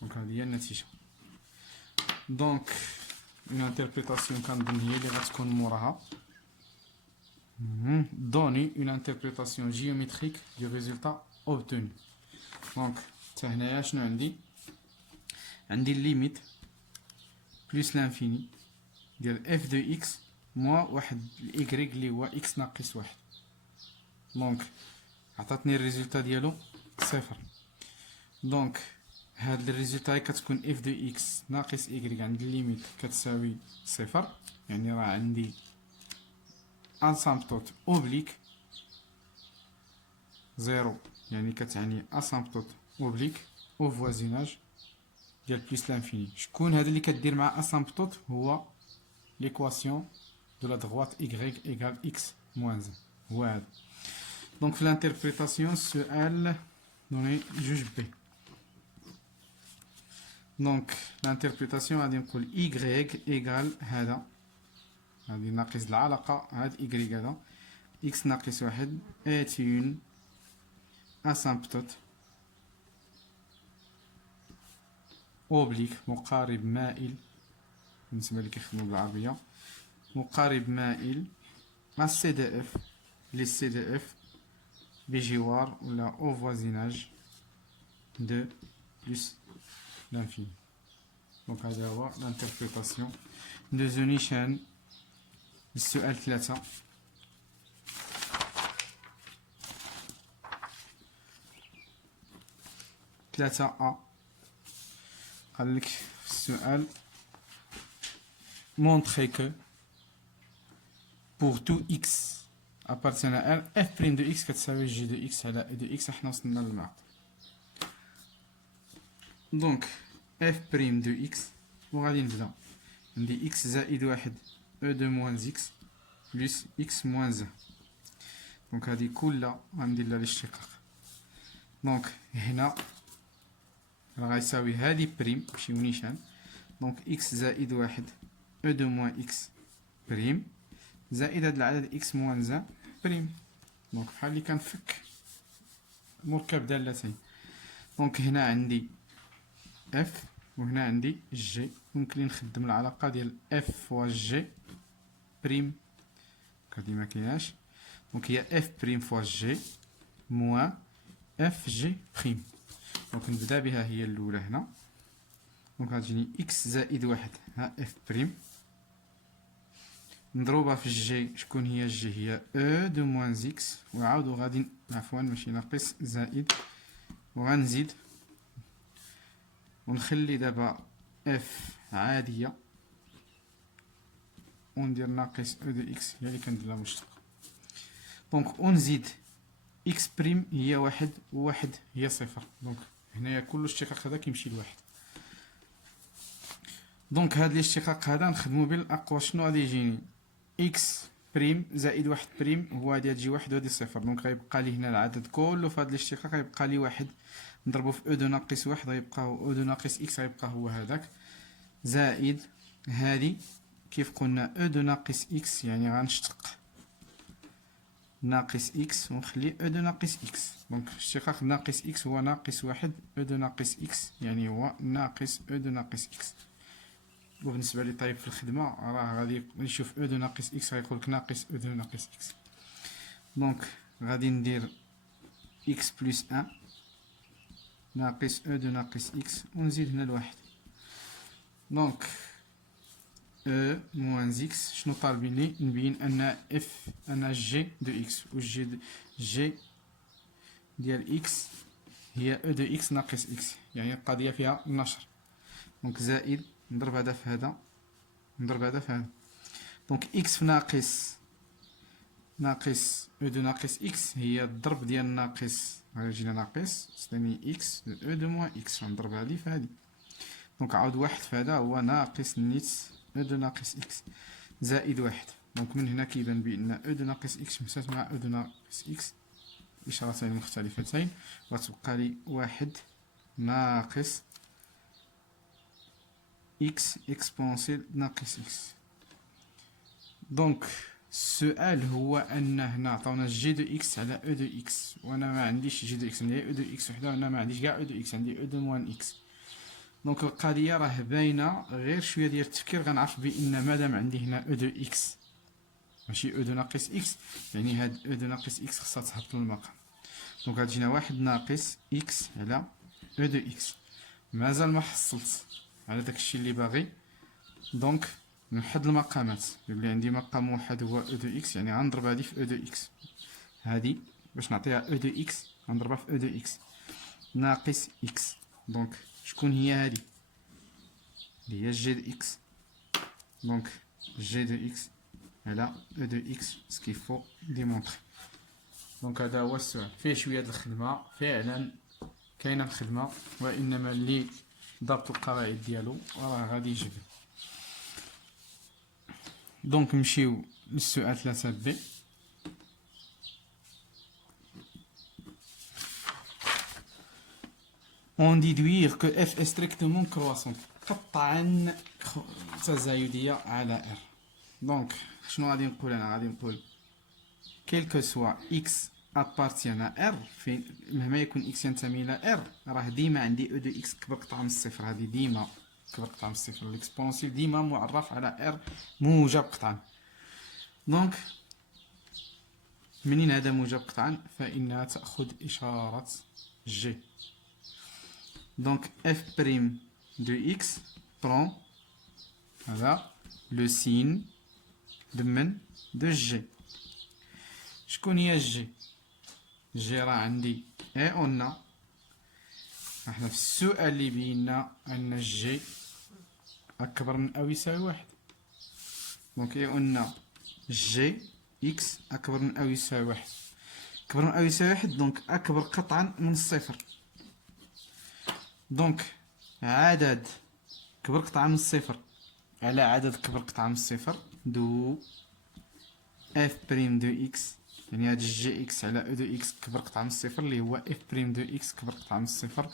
دونك هادي هي النتيجة. دونك une interprétation كنظن هي اللي غتكون موراها. Donner une interprétation géométrique du résultat obtenu. دونك حتى هنايا شنو عندي الليميت بلس لانفيني ديال اف دو اكس موا واحد الايكغيك اللي هو اكس ناقص واحد. دونك عطاتني الريزلتا ديالو صفر. دونك هاد الريزلتا كتكون اف دو اكس ناقص ايكغيك عند الليميت كتساوي صفر، يعني راه عندي اسامبتوت اوبليك زيرو، يعني كتعني اسامبتوت اوبليك او فوازيناج ديال بلس لانفيني. شكون هذا اللي كدير مع اسامبتوت؟ هو ليكواسيون دو لا دغوات y ايكال x موان 1 هو هذا. دونك في الانتربريتاسيون السؤال دوني جوج بي. دونك الانتربريتاسيون غادي نقول y ايكال هذا، غادي ناقص العلاقة هاد y هذا x ناقص واحد est une asymptote oblique مقارب مائل، بالنسبة لي كيخدمو بالعربية مقارب مائل à CDF les CDF بجوار ولا au voisinage de plus l'infini. دونك هذا هو الانتربريتاسيون. ندوزو نيشان السؤال 3. قال لك في السؤال montrer que pour tout x ابارتيان ار اف بريم دو اكس كتساوي جي دو اكس على اي دو اكس. حنا وصلنا للمعطى. دونك اف بريم دو اكس وغادي نبدا. عندي اكس زائد واحد او دو موان اكس بلس اكس موان زا. دونك هادي كلها غندير لها الاشتقاق. دونك هنا راه غيساوي هادي بريم ماشي ونيشان. دونك اكس زائد واحد او دو موان اكس بريم زائد هاد العدد اكس موان زا بريم. دونك بحال اللي كنفك مركب دالتين. دونك هنا عندي اف وهنا عندي جي. ممكن نخدم العلاقه ديال اف فوا جي بريم. هادي ما كايناش. دونك هي اف بريم فوا جي موان اف جي بريم. دونك نبدا بها هي الاولى هنا. دونك غتجيني اكس زائد واحد ها اف بريم نضربها في الجي. شكون هي الجي؟ هي او دو موان اكس. وعاودو غادي عفوا ماشي ناقص زائد وغنزيد ونخلي دابا اف عاديه وندير ناقص او دو اكس هي اللي كندير لها مشتق. دونك ونزيد اكس بريم هي واحد وواحد هي صفر. دونك هنايا كل اشتقاق هذا كيمشي لواحد. دونك هاد الاشتقاق هذا نخدمو به الاقوى. شنو غادي يجيني؟ اكس بريم زائد واحد بريم هو غادي تجي واحد وهادي صفر. دونك غيبقى لي هنا العدد كله في هاد الاشتقاق غيبقى لي واحد. نضربو في او دو ناقص واحد غيبقى او دو ناقص اكس غيبقى هو هذاك زائد هادي كيف قلنا او دو ناقص اكس يعني غنشتق ناقص اكس ونخلي او دو ناقص اكس. دونك اشتقاق ناقص اكس هو ناقص واحد او دو ناقص اكس يعني هو ناقص او دو ناقص اكس. وبالنسبه لي طيب في الخدمه راه غادي نشوف او دو ناقص اكس غيقولك ناقص او دو ناقص اكس. دونك غادي ندير اكس بلس 1 ناقص او دو ناقص اكس ونزيد هنا الواحد. دونك او موان اكس شنو طالبين لي؟ نبين ان اف ان جي دو اكس و جي ديال اكس هي او دو اكس ناقص اكس يعني القضيه فيها النشر. دونك زائد نضرب هذا في هذا نضرب هذا في هذا. دونك اكس في ناقص او دو ناقص اكس هي الضرب ديال ناقص غيجينا ناقص ثاني اكس او دو موان اكس غنضرب هادي في هادي. دونك عاود واحد في هذا هو ناقص نيتس او دو ناقص اكس زائد واحد. دونك من هنا كيبان بان او دو ناقص اكس مسات مع او دو ناقص اكس اشارتين مختلفتين وتبقى لي واحد ناقص اكس اكسبونسيل ناقص اكس. دونك السؤال هو ان هنا عطاونا جي دو اكس على او دو اكس وانا ما عنديش جي دو اكس. عندي او دو اكس وحده وانا ما عنديش كاع او دو اكس. عندي او دو موان اكس. دونك القضيه راه باينه غير شويه ديال التفكير غنعرف بان مادام عندي هنا او دو اكس ماشي او دو ناقص اكس يعني هاد او دو ناقص اكس خصها تهبط للمقام. دونك غتجينا واحد ناقص اكس على او دو اكس. مازال ما حصلت على داكشي اللي باغي. دونك نحد المقامات. يولي عندي مقام واحد هو او دو اكس يعني غنضرب هادي في او دو اكس. هادي باش نعطيها او دو اكس غنضربها في او دو اكس ناقص اكس. دونك شكون هي هادي؟ اللي هي جي دو اكس. دونك جي دو اكس على او دو اكس سكيفو ديمونطري. دونك هذا هو السؤال. فيه شويه د الخدمه فعلا كاينه الخدمه وانما اللي ضبط القواعد ديالو راه غادي يجبد. دونك نمشيو للسؤال 3 بي. On déduire que f est strictement croissante قطعا تزايدية على r. دونك شنو غادي نقول انا؟ غادي نقول quel que soit x appartient à r في مهما يكون x ينتمي الى r راه ديما عندي او دو x كبر قطعة من الصفر. هذه ديما كبر قطعة من الصفر. الاكسبونسيل ديما معرف على r موجب قطعا. دونك منين هذا موجب قطعا فإنها تأخذ إشارة G. دونك f prime de x prend هذا لو سين من دو G. شكون هي G؟ G راه عندي قلنا احنا في السؤال اللي بينا أن G أكبر من أو يساوي واحد. دونك قلنا G إكس أكبر من أو يساوي واحد. أكبر من أو يساوي واحد دونك أكبر قطعا من الصفر. دونك عدد كبر قطعة من الصفر على عدد كبر قطعة من الصفر دو اف بريم دو اكس، يعني هاد جي اكس على او دو اكس كبر قطعة من الصفر اللي هو اف بريم دو اكس كبر قطعة من الصفر،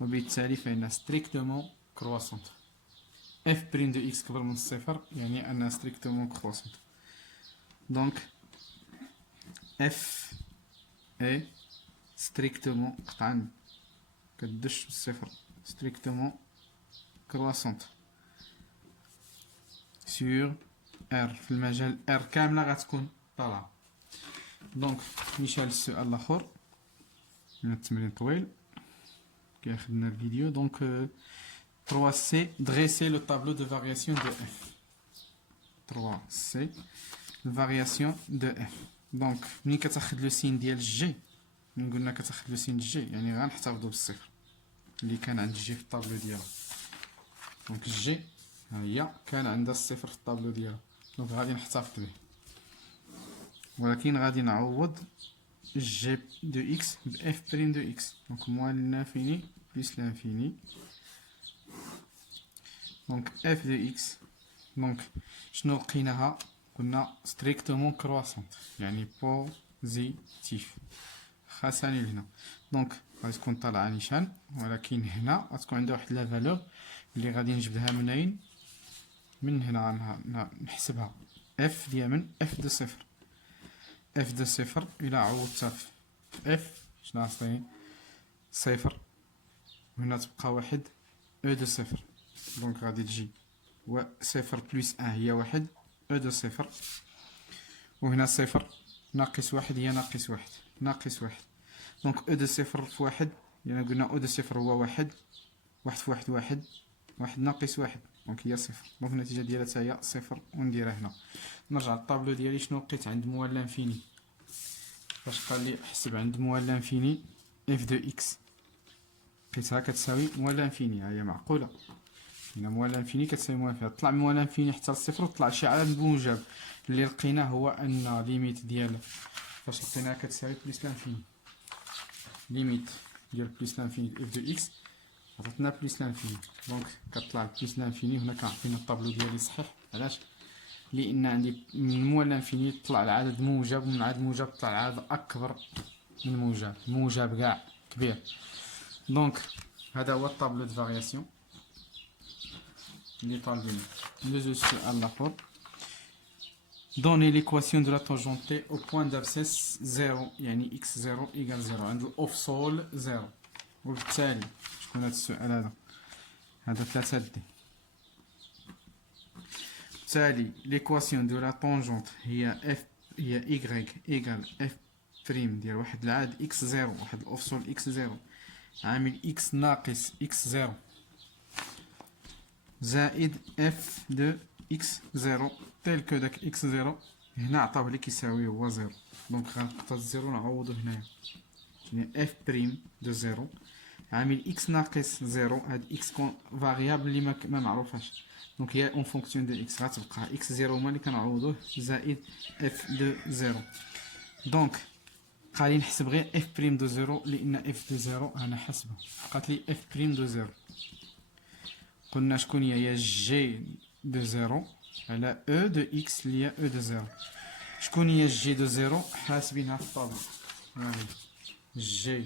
وبالتالي فإنها ستريكتومون كرواسونت. اف بريم دو اكس كبر من الصفر يعني أنها ستريكتومون كرواسونت. دونك اف اي ستريكتومون قطعا كدش بالصفر ستريكتومون كرواسونت سور ار، في المجال ار كاملة غتكون طالعة. دونك نمشيو للسؤال الاخر من التمرين طويل كياخدنا الفيديو. دونك 3C dresser le tableau de variation de f. 3C variation de f. دونك ملي كتاخد لو سين ديال جي، ملي قلنا كتاخد لو سين جي يعني غنحتفظو بالصفر اللي كان عند جي في الطابلو ديالها. دونك جي ها هي كان عندها الصفر في الطابلو ديالها، دونك غادي نحتفظ به، ولكن غادي نعوض جي دو اكس ب اف بريم دو اكس. دونك موان لانفيني بلس لانفيني. دونك اف دو اكس دونك شنو لقيناها؟ قلنا ستريكتومون كرواسونت يعني بوزيتيف، خاصني لهنا. دونك غادي تكون طالعه نيشان، ولكن هنا غتكون عندها واحد لا فالور اللي غادي نجبدها منين؟ من هنا نحسبها اف ديال من اف دو صفر. اف دو صفر الى عوضتها في اف شنو غتعطيني؟ صفر، وهنا تبقى واحد او دو صفر. دونك غادي تجي و صفر بلس ان هي واحد او دو صفر، وهنا صفر ناقص واحد هي ناقص واحد ناقص واحد. دونك او دو صفر في واحد يعني قلنا او دو صفر هو واحد، واحد في واحد واحد، واحد ناقص واحد دونك هي صفر. دونك النتيجة ديالها هي صفر ونديرها هنا. نرجع للطابلو ديالي شنو لقيت عند موال لانفيني؟ فاش قال لي احسب عند موال لانفيني اف دو اكس، لقيتها كتساوي موال لانفيني. ها هي معقولة، هنا موال لانفيني كتساوي موال لانفيني، طلع موال لانفيني حتى للصفر وطلع شي عدد بموجب. اللي لقيناه هو ان ليميت ديال فاش لقيناها كتساوي بلس لانفيني، ليميت ديال بلس لانفيني اف دو اكس عطاتنا بلس لانفيني. دونك كطلع بلس لانفيني، هنا كنعطينا الطابلو ديالي صحيح. علاش؟ لان عندي من موال لانفيني طلع العدد موجب، ومن العدد موجب طلع العدد اكبر من موجب، موجب كاع كبير. دونك هذا هو الطابلو دو فارياسيون اللي طالبين. ندوزو السؤال الاخر. دوني ليكواسيون دو لا تونجونت تي او بوان دابسيس زيرو، يعني اكس زيرو ايكال زيرو عند الاوفسول زيرو. وبالتالي شكون هذا السؤال هذا؟ هذا 3 دي. بالتالي ليكواسيون دو لا طونجونت هي اف هي y ايكال اف بريم ديال واحد العدد اكس زيرو، واحد الاوفسول اكس زيرو عامل اكس ناقص اكس زيرو زائد اف دو اكس زيرو تيل كو داك اكس زيرو هنا عطاوه لي كيساوي هو زيرو. دونك غنقطع الزيرو نعوضو هنايا، يعني اف بريم دو زيرو عامل اكس ناقص زيرو. هاد اكس فاريابل اللي ما معروفاش، دونك هي اون فونكسيون دو اكس غتبقى اكس زيرو هما اللي كنعوضوه زائد اف دو زيرو. دونك قال لي نحسب غير اف بريم دو زيرو لان اف دو زيرو انا حاسبها، بقات لي اف بريم دو زيرو. قلنا شكون هي جي دو زيرو على او دو اكس اللي هي او دو زيرو. شكون هي جي دو زيرو؟ حاسبينها في الطابلو. هاهي جي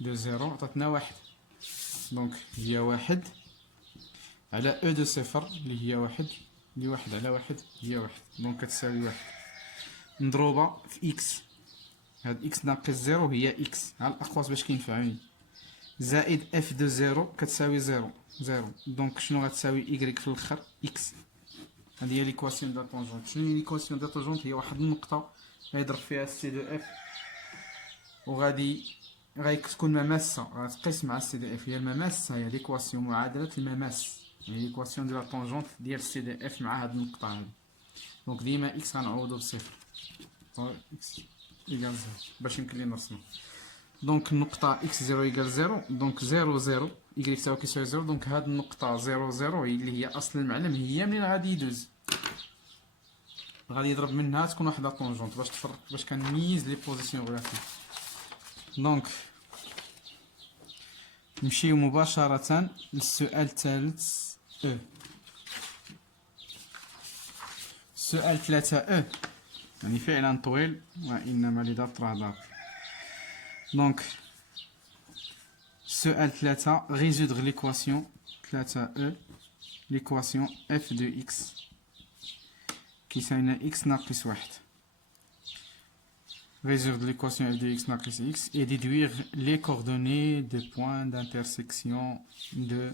دو زيرو عطاتنا واحد، دونك هي واحد على او دو صفر اللي هي واحد، اللي واحد على واحد هي واحد، دونك كتساوي واحد مضروبة في اكس. هاد اكس ناقص زيرو هي اكس على الاقواس باش كينفعوني، زائد اف دو زيرو كتساوي زيرو زيرو. دونك شنو غتساوي ايكغيك في الاخر؟ اكس. هذه هي ليكواسيون دو طونجونت. شنو هي ليكواسيون دو طونجونت؟ هي واحد النقطة غيضرب فيها سي دو اف، وغادي تكون مماسة غتقيس مع سي دو اف. هي المماسة هي ليكواسيون معادلة المماس، هي ليكواسيون دو لا طونجونت ديال سي دو اف مع هاد النقطة هادي. دونك ديما اكس غنعوضو بصفر، اكس ايكال زيرو باش يمكن لي نرسمو. دونك النقطة اكس زيرو ايكال زيرو، دونك زيرو زيرو يكريك تساوي كيساوي زيرو. دونك هاد النقطة زيرو زيرو اللي هي أصل المعلم هي منين غادي يدوز غادي يضرب منها تكون واحد لا طونجونت باش تفرق باش كنميز لي بوزيسيون غرافيك. دونك نمشيو مباشرة للسؤال الثالث او. السؤال 3 او يعني فعلا طويل وإنما لضبط ضابط. دونك السؤال 3 résoudre l'équation 3 e l'équation f de x كيساوي x ناقص 1. résoudre l'équation f de x ناقص x et déduire les coordonnées de points d'intersection de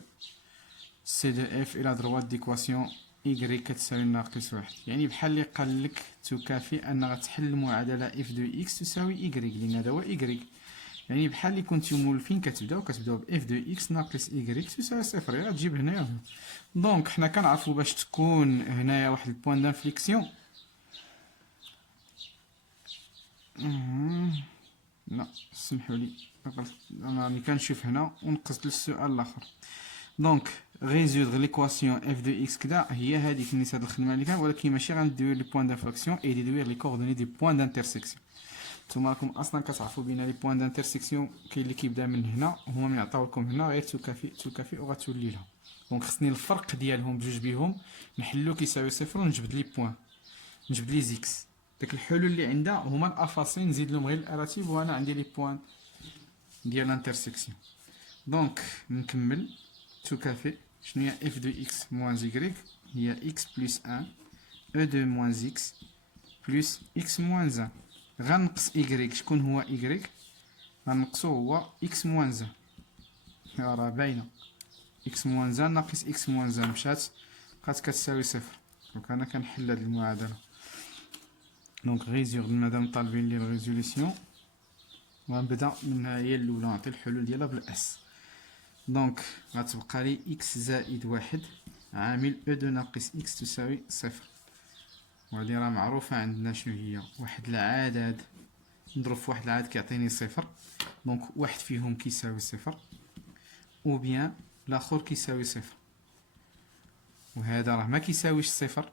c de f et la droite d'équation y كتساوي ناقص 1. يعني بحال اللي قال لك تكافئ ان غتحل المعادله f de x تساوي y لان هذا هو y. يعني بحال اللي كنتو مولفين كتبداو ب f de x ناقص y تساوي صفر. يلا تجيب هنايا. دونك حنا كنعرفو باش تكون هنايا واحد البوان دانفليكسيون. لا سمحوا لي انا راني كنشوف هنا ونقصت للسؤال الاخر. دونك résoudre l'équation f de x كدا هي هذيك نيت هاد الخدمه اللي كان، ولكن ماشي غندير لي بوين دانفليكسيون اي ديدوير لي كوردوني دي بوين دانترسيكسيون. نتوما راكم اصلا كتعرفوا بين لي بوين دانترسيكسيون كاين اللي كيبدا من هنا هما من يعطيو لكم هنا غير تكافئ وغتولي لها. دونك خصني الفرق ديالهم بجوج بيهم نحلو كيساوي صفر ونجبد لي بوين نجبد لي زيكس. داك الحلول اللي عندها هما الافاصين نزيد لهم غير الاراتيب وانا عندي لي بوين ديال الانترسيكسيون. دونك نكمل. تكافئ شنو هي f de x moins y هي x plus 1 e de moins x plus x moins 1. غنقص y شكون هو y غنقصو هو x moins 1 راه باينه x moins 1 ناقص x moins 1 مشات بقات كتساوي صفر. دونك انا كنحل هاد المعادله. دونك ريزور مادام طالبين لي الريزوليسيون غنبدا من هي الاولى نعطي الحلول ديالها بالاس. دونك غتبقى لي x زائد 1 عامل e دو ناقص x تساوي صفر. وهادي راه معروفة عندنا شنو هي واحد العدد نضرب في واحد العدد كيعطيني صفر. دونك واحد فيهم كيساوي صفر او بيان الاخر كيساوي صفر. وهذا راه ما كيساويش صفر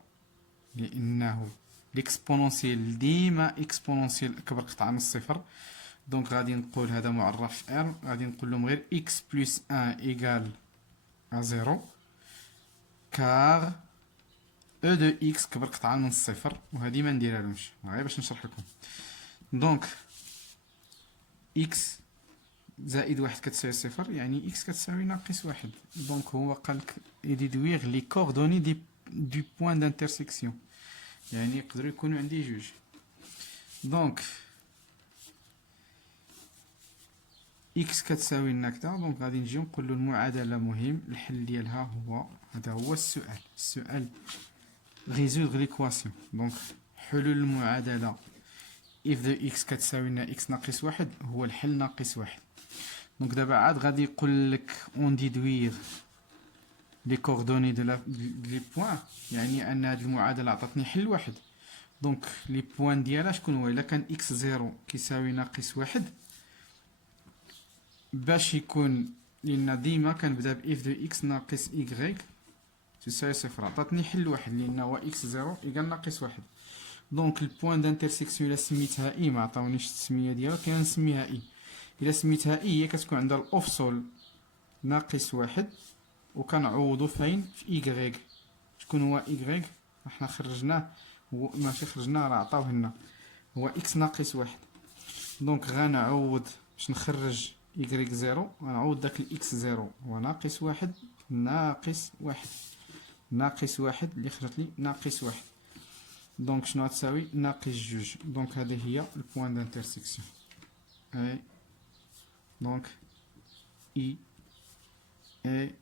لانه ليكسبونونسيال ديما اكسبونونسيال اكبر قطعة من الصفر. دونك غادي نقول هذا معرف ار غادي نقول لهم غير x بلس 1 ايكال ا 0 كار او دو اكس كبر قطعه من الصفر. وهذه ما نديرها لهمش غير باش نشرح لكم. دونك x زائد 1 كتساوي صفر يعني x كتساوي ناقص 1. دونك هو قالك يديدويغ لي كوردوني دو بوين دانترسيكسيون يعني يقدروا يكونوا عندي جوج. دونك x كتساوي لنا كدا. دونك غادي نجيو نقولوا المعادله مهم الحل ديالها هو هذا هو السؤال résoudre l'équation. دونك حلول المعادله if de x كتساوي لنا x ناقص 1 هو الحل ناقص 1. دونك دابا عاد غادي يقول لك اون ديدوير لي كوردوني دو لي بوين يعني ان هذه المعادله عطاتني حل واحد. دونك لي بوين ديالها شكون هو الا كان x 0 كيساوي ناقص 1 باش يكون لان ديما كنبدا ب f de x ناقص y تساوي صفر. عطاتني حل واحد لان هو x 0 ايكال ناقص 1. دونك البوين دانترسيكسيون الا سميتها اي ما عطاونيش التسميه ديالها كنسميها اي. الا سميتها اي هي كتكون عندها الافصل ناقص 1 وكنعوضو فين في y. شكون هو y حنا خرجناه هو ماشي خرجناه راه عطاوه لنا هو x ناقص 1. دونك غنعوض باش نخرج y 0 غنعوض داك ال x 0 هو ناقص 1 ناقص 1 ناقص 1 اللي خرجت لي ناقص 1. دونك شنو غتساوي ناقص جوج. دونك هذه هي البوين دانترسيكسيون اي. دونك اي اي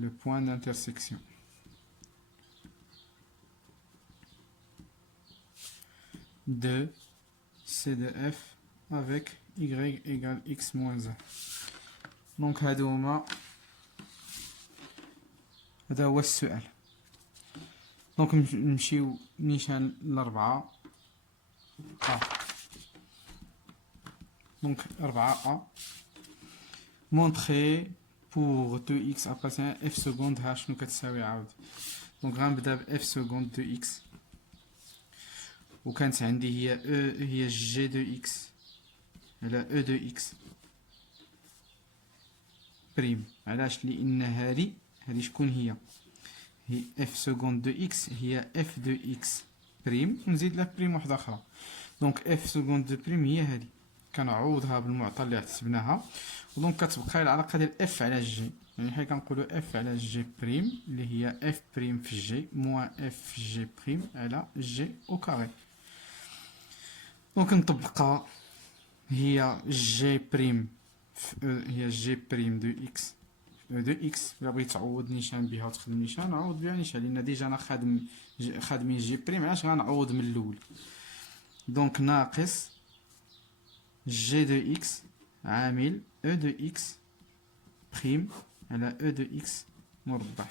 le point d'intersection de C de F avec y égale x moins 1. دونك هادو هما هذا هو السؤال. دونك نمشيو نيشان الأربعة أ. دونك 4 أ montrer pour 2x appartient f seconde ها شنو كتساوي عاود. دونك غنبدا ب اف سكوند دو اكس، وكانت عندي هي هي جي دو اكس على او دو اكس بريم. علاش؟ لان هذه شكون هي اف سكوند دو اكس هي اف دو اكس بريم، ونزيد لها بريم واحده اخرى. دونك اف سكوند دو بريم هي هذه، كنعوضها بالمعطى اللي حسبناها، ودونك كتبقى العلاقه ديال اف على جي، يعني حنا كنقولوا اف على جي بريم اللي هي اف بريم في جي موان اف في جي بريم على جي او كاري. دونك نطبقها، هي جي بريم هي جي بريم دو اكس دو اكس. الا بغيت تعوض نيشان بها وتخدم نيشان، عوض بها نيشان، لان ديجا انا خادمين جي بريم، علاش غنعوض من الاول؟ دونك ناقص جي دو اكس عامل او دو اكس بريم على او دو اكس مربع.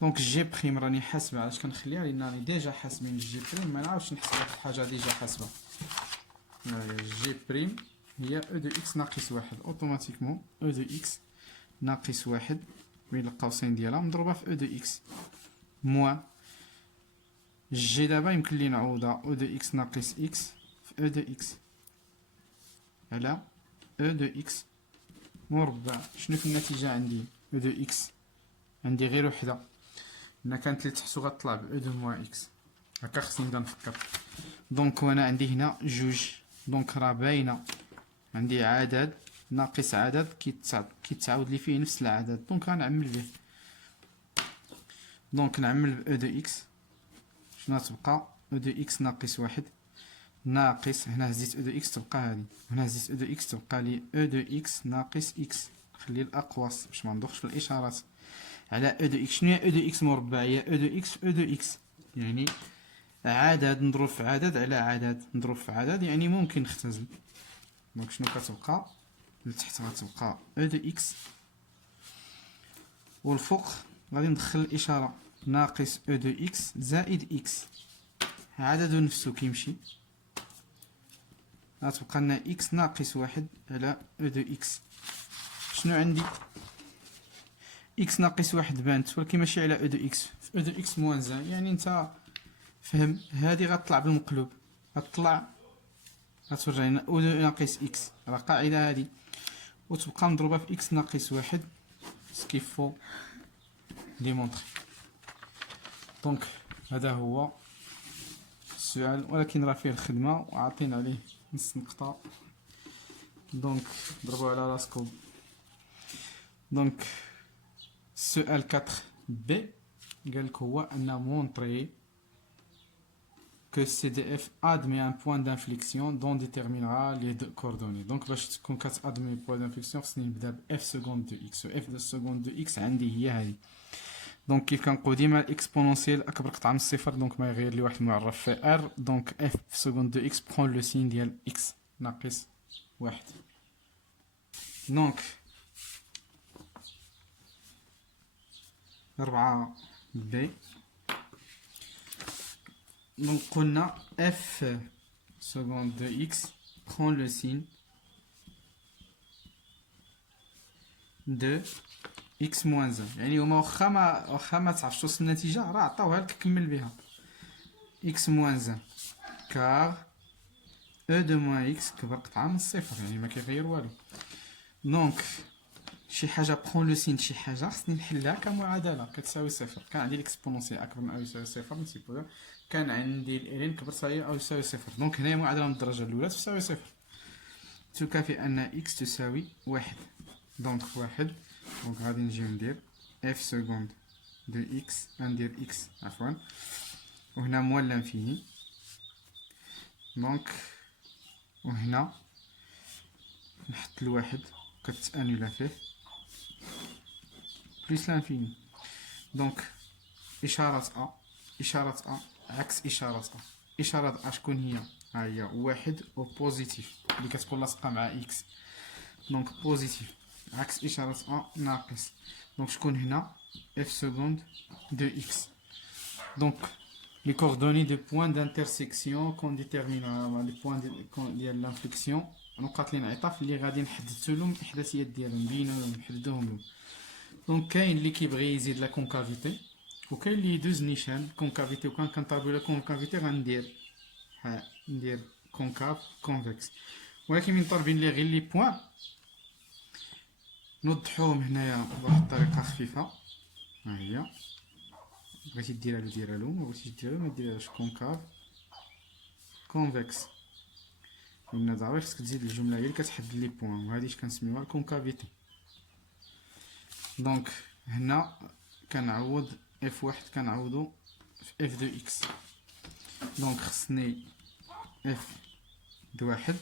دونك جي بريم راني حاسبها، علاش كنخليها؟ لان راني ديجا حاسبين جي بريم، ما نعاودش نحسب واحد الحاجه ديجا حاسبها. جي بريم هي او دو اكس ناقص واحد، اوتوماتيكمون او دو اكس ناقص واحد بين القوسين ديالها مضروبه في او دو اكس موان جي. دابا يمكن لي نعوضها او دو اكس ناقص اكس في او دو اكس على او دو اكس مربع. شنو في النتيجه عندي؟ او دو اكس عندي غير وحده، لان كانت اللي تحتو غطلع ب او دو موان اكس، هكا خصني نبدا نفكر. دونك وانا عندي هنا جوج، دونك راه باينه عندي عدد ناقص عدد كيتعاود لي فيه نفس العدد، دونك غنعمل به. دونك نعمل ب او دو اكس، شنو تبقى؟ او دو اكس ناقص واحد ناقص، هنا هزيت او دو اكس تبقى هادي، هنا هزيت او دو اكس تبقى لي او دو اكس ناقص اكس، خلي الاقواس باش ما ندوخش في الاشارات، على او دو اكس. شنو هي او دو اكس مربع؟ هي او دو اكس او دو اكس، يعني عدد نضرب في عدد على عدد نضرب في عدد، يعني ممكن نختزل. دونك شنو كتبقى لتحت؟ غتبقى او دو اكس، والفوق غادي ندخل الاشاره ناقص او دو اكس زائد اكس، عدد نفسه كيمشي، غتبقى لنا اكس ناقص واحد على او دو اكس. شنو عندي؟ اكس ناقص واحد بانت، ولكن ماشي على او دو اكس، او دو اكس موان زان، يعني انت فهم. هادي غتطلع بالمقلوب، غتطلع غتوري لنا او دو ناقص اكس، راه قاعده هادي، وتبقى مضروبه في اكس ناقص واحد سكيفو ديمونطري. دونك هذا هو السؤال، ولكن راه فيه الخدمه وعاطين عليه نص نقطه، دونك ضربوا على راسكم. دونك السؤال 4 بي قالك هو ان مونطري que CDF admet un point d'inflexion dont déterminera les deux coordonnées. Donc باش تكون كتادمي point d'inflexion خصني نبدا ب f سكوند دو x، و f سكوند دو x عندي هي هذه. دونك كيف كنقول ديما الاكسبونونسيال اكبر قطعه من الصفر، دونك ما يغير لي واحد المعرف في r. دونك f سكوند دو x prend le signe ديال x ناقص واحد. دونك 4 بي، donc on a f seconde de x prend le signe de x moins 1، يعني هما واخا ما تعرفش توصل النتيجه راه عطاوها لك كمل بها x moins 1 car e de moins x كبر قطعه من الصفر، يعني ما كيغير والو. دونك شي حاجه بخون لو سين، شي حاجه خصني نحلها كمعادله كتساوي صفر. كان عندي الاكسبونونسيال اكبر من او يساوي صفر نسيبو، كان عندي الالين كبر صغير او يساوي صفر. دونك هنايا معادله من الدرجه الاولى تساوي صفر، تكافئ ان اكس تساوي واحد. دونك واحد، دونك غادي نجي ندير اف سكوند دو اكس، ندير اكس عفوا، وهنا موال لانفيني، دونك وهنا نحط الواحد كتانولا فيه بليس لانفيني. دونك إشارة أ عكس إشارة أ. إشارة أ شكون هي؟ ها هي واحد و بوزيتيف اللي كتكون لاصقة مع إكس، دونك بوزيتيف عكس إشارة أ ناقص. دونك شكون هنا؟ إف سكوند دو إكس. دونك لي كوردوني دو بوان دانترسيكسيون كون ديتيرمينون لي بوان ديال لانفليكسيون، نقاط الانعطاف اللي غادي نحددولهم الإحداثيات ديالهم، نبينو نحددوهم لهم. دونك كاين اللي كيبغي يزيد لا كونكافيتي، وكاين اللي يدوز نيشان كونكافيتي، وكان كنطالبو لا كونكافيتي غندير ندير كونكاف كونفكس. ولكن من طالبين لي غير لي بوين نوضحوهم هنايا بواحد الطريقه خفيفه. ها هي، بغيتي ديرها له ديرها له، ما بغيتيش ديرها له ما ديرهاش. كونكاف كونفكس، لان دابا خصك تزيد الجمله هي اللي كتحدد لي بوين، وهادي اش كنسميوها الكونكافيتي. دونك هنا كنعوض اف واحد كنعوضو في اف دو اكس. دونك خصني اف د واحد،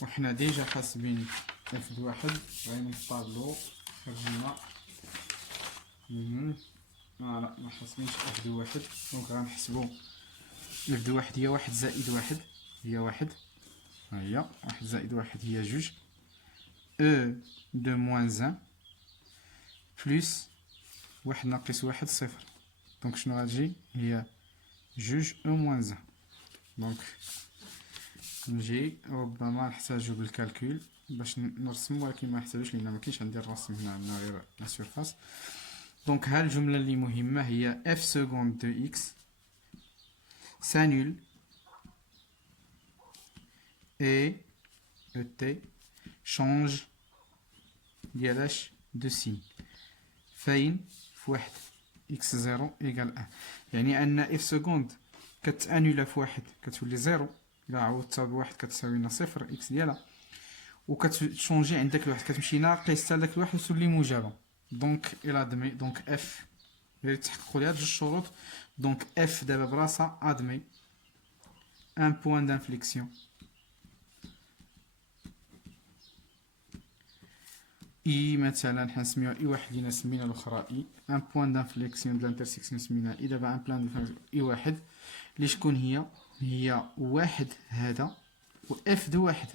وحنا ديجا حاسبين اف د واحد. غادي نطابلو خرجنا لا ما حاسبينش اف د واحد. دونك غنحسبو اف د واحد هي واحد زائد واحد هي واحد. ها هي واحد زائد واحد هي جوج. او دو موان ان بلس واحد ناقص واحد صفر. دونك شنو غتجي؟ هي جوج او موان ان. دونك نجي ربما نحتاجو بالكالكول باش نرسم، ولكن ما نحتاجوش لان ما كاينش عندي الرسم هنا، عندنا غير لا سيرفاس. دونك ها الجمله اللي مهمه هي اف سكوند دو اكس سانول اي او تي شونج ديالاش دو سين فاين في واحد اكس زيرو ايكال ان. يعني ان اف سكوند كتانولا في واحد كتولي زيرو، الا عوضتها بواحد كتساوي لنا صفر اكس ديالها، وكتشونجي عندك الواحد كتمشي ناقص حتى داك الواحد وتولي موجبه. دونك الى ادمي دونك اف غير تحققوا لي هاد جوج شروط. دونك اف دابا براسها ادمي ان بوين دانفليكسيون اي، مثلا حنسميوها اي واحد اللي سمينا الاخرى اي. ان بوين دانفليكسيون دو لانترسيكسيون سميناها اي. دابا ان بلان اي واحد اللي شكون هي واحد هذا و اف دو واحد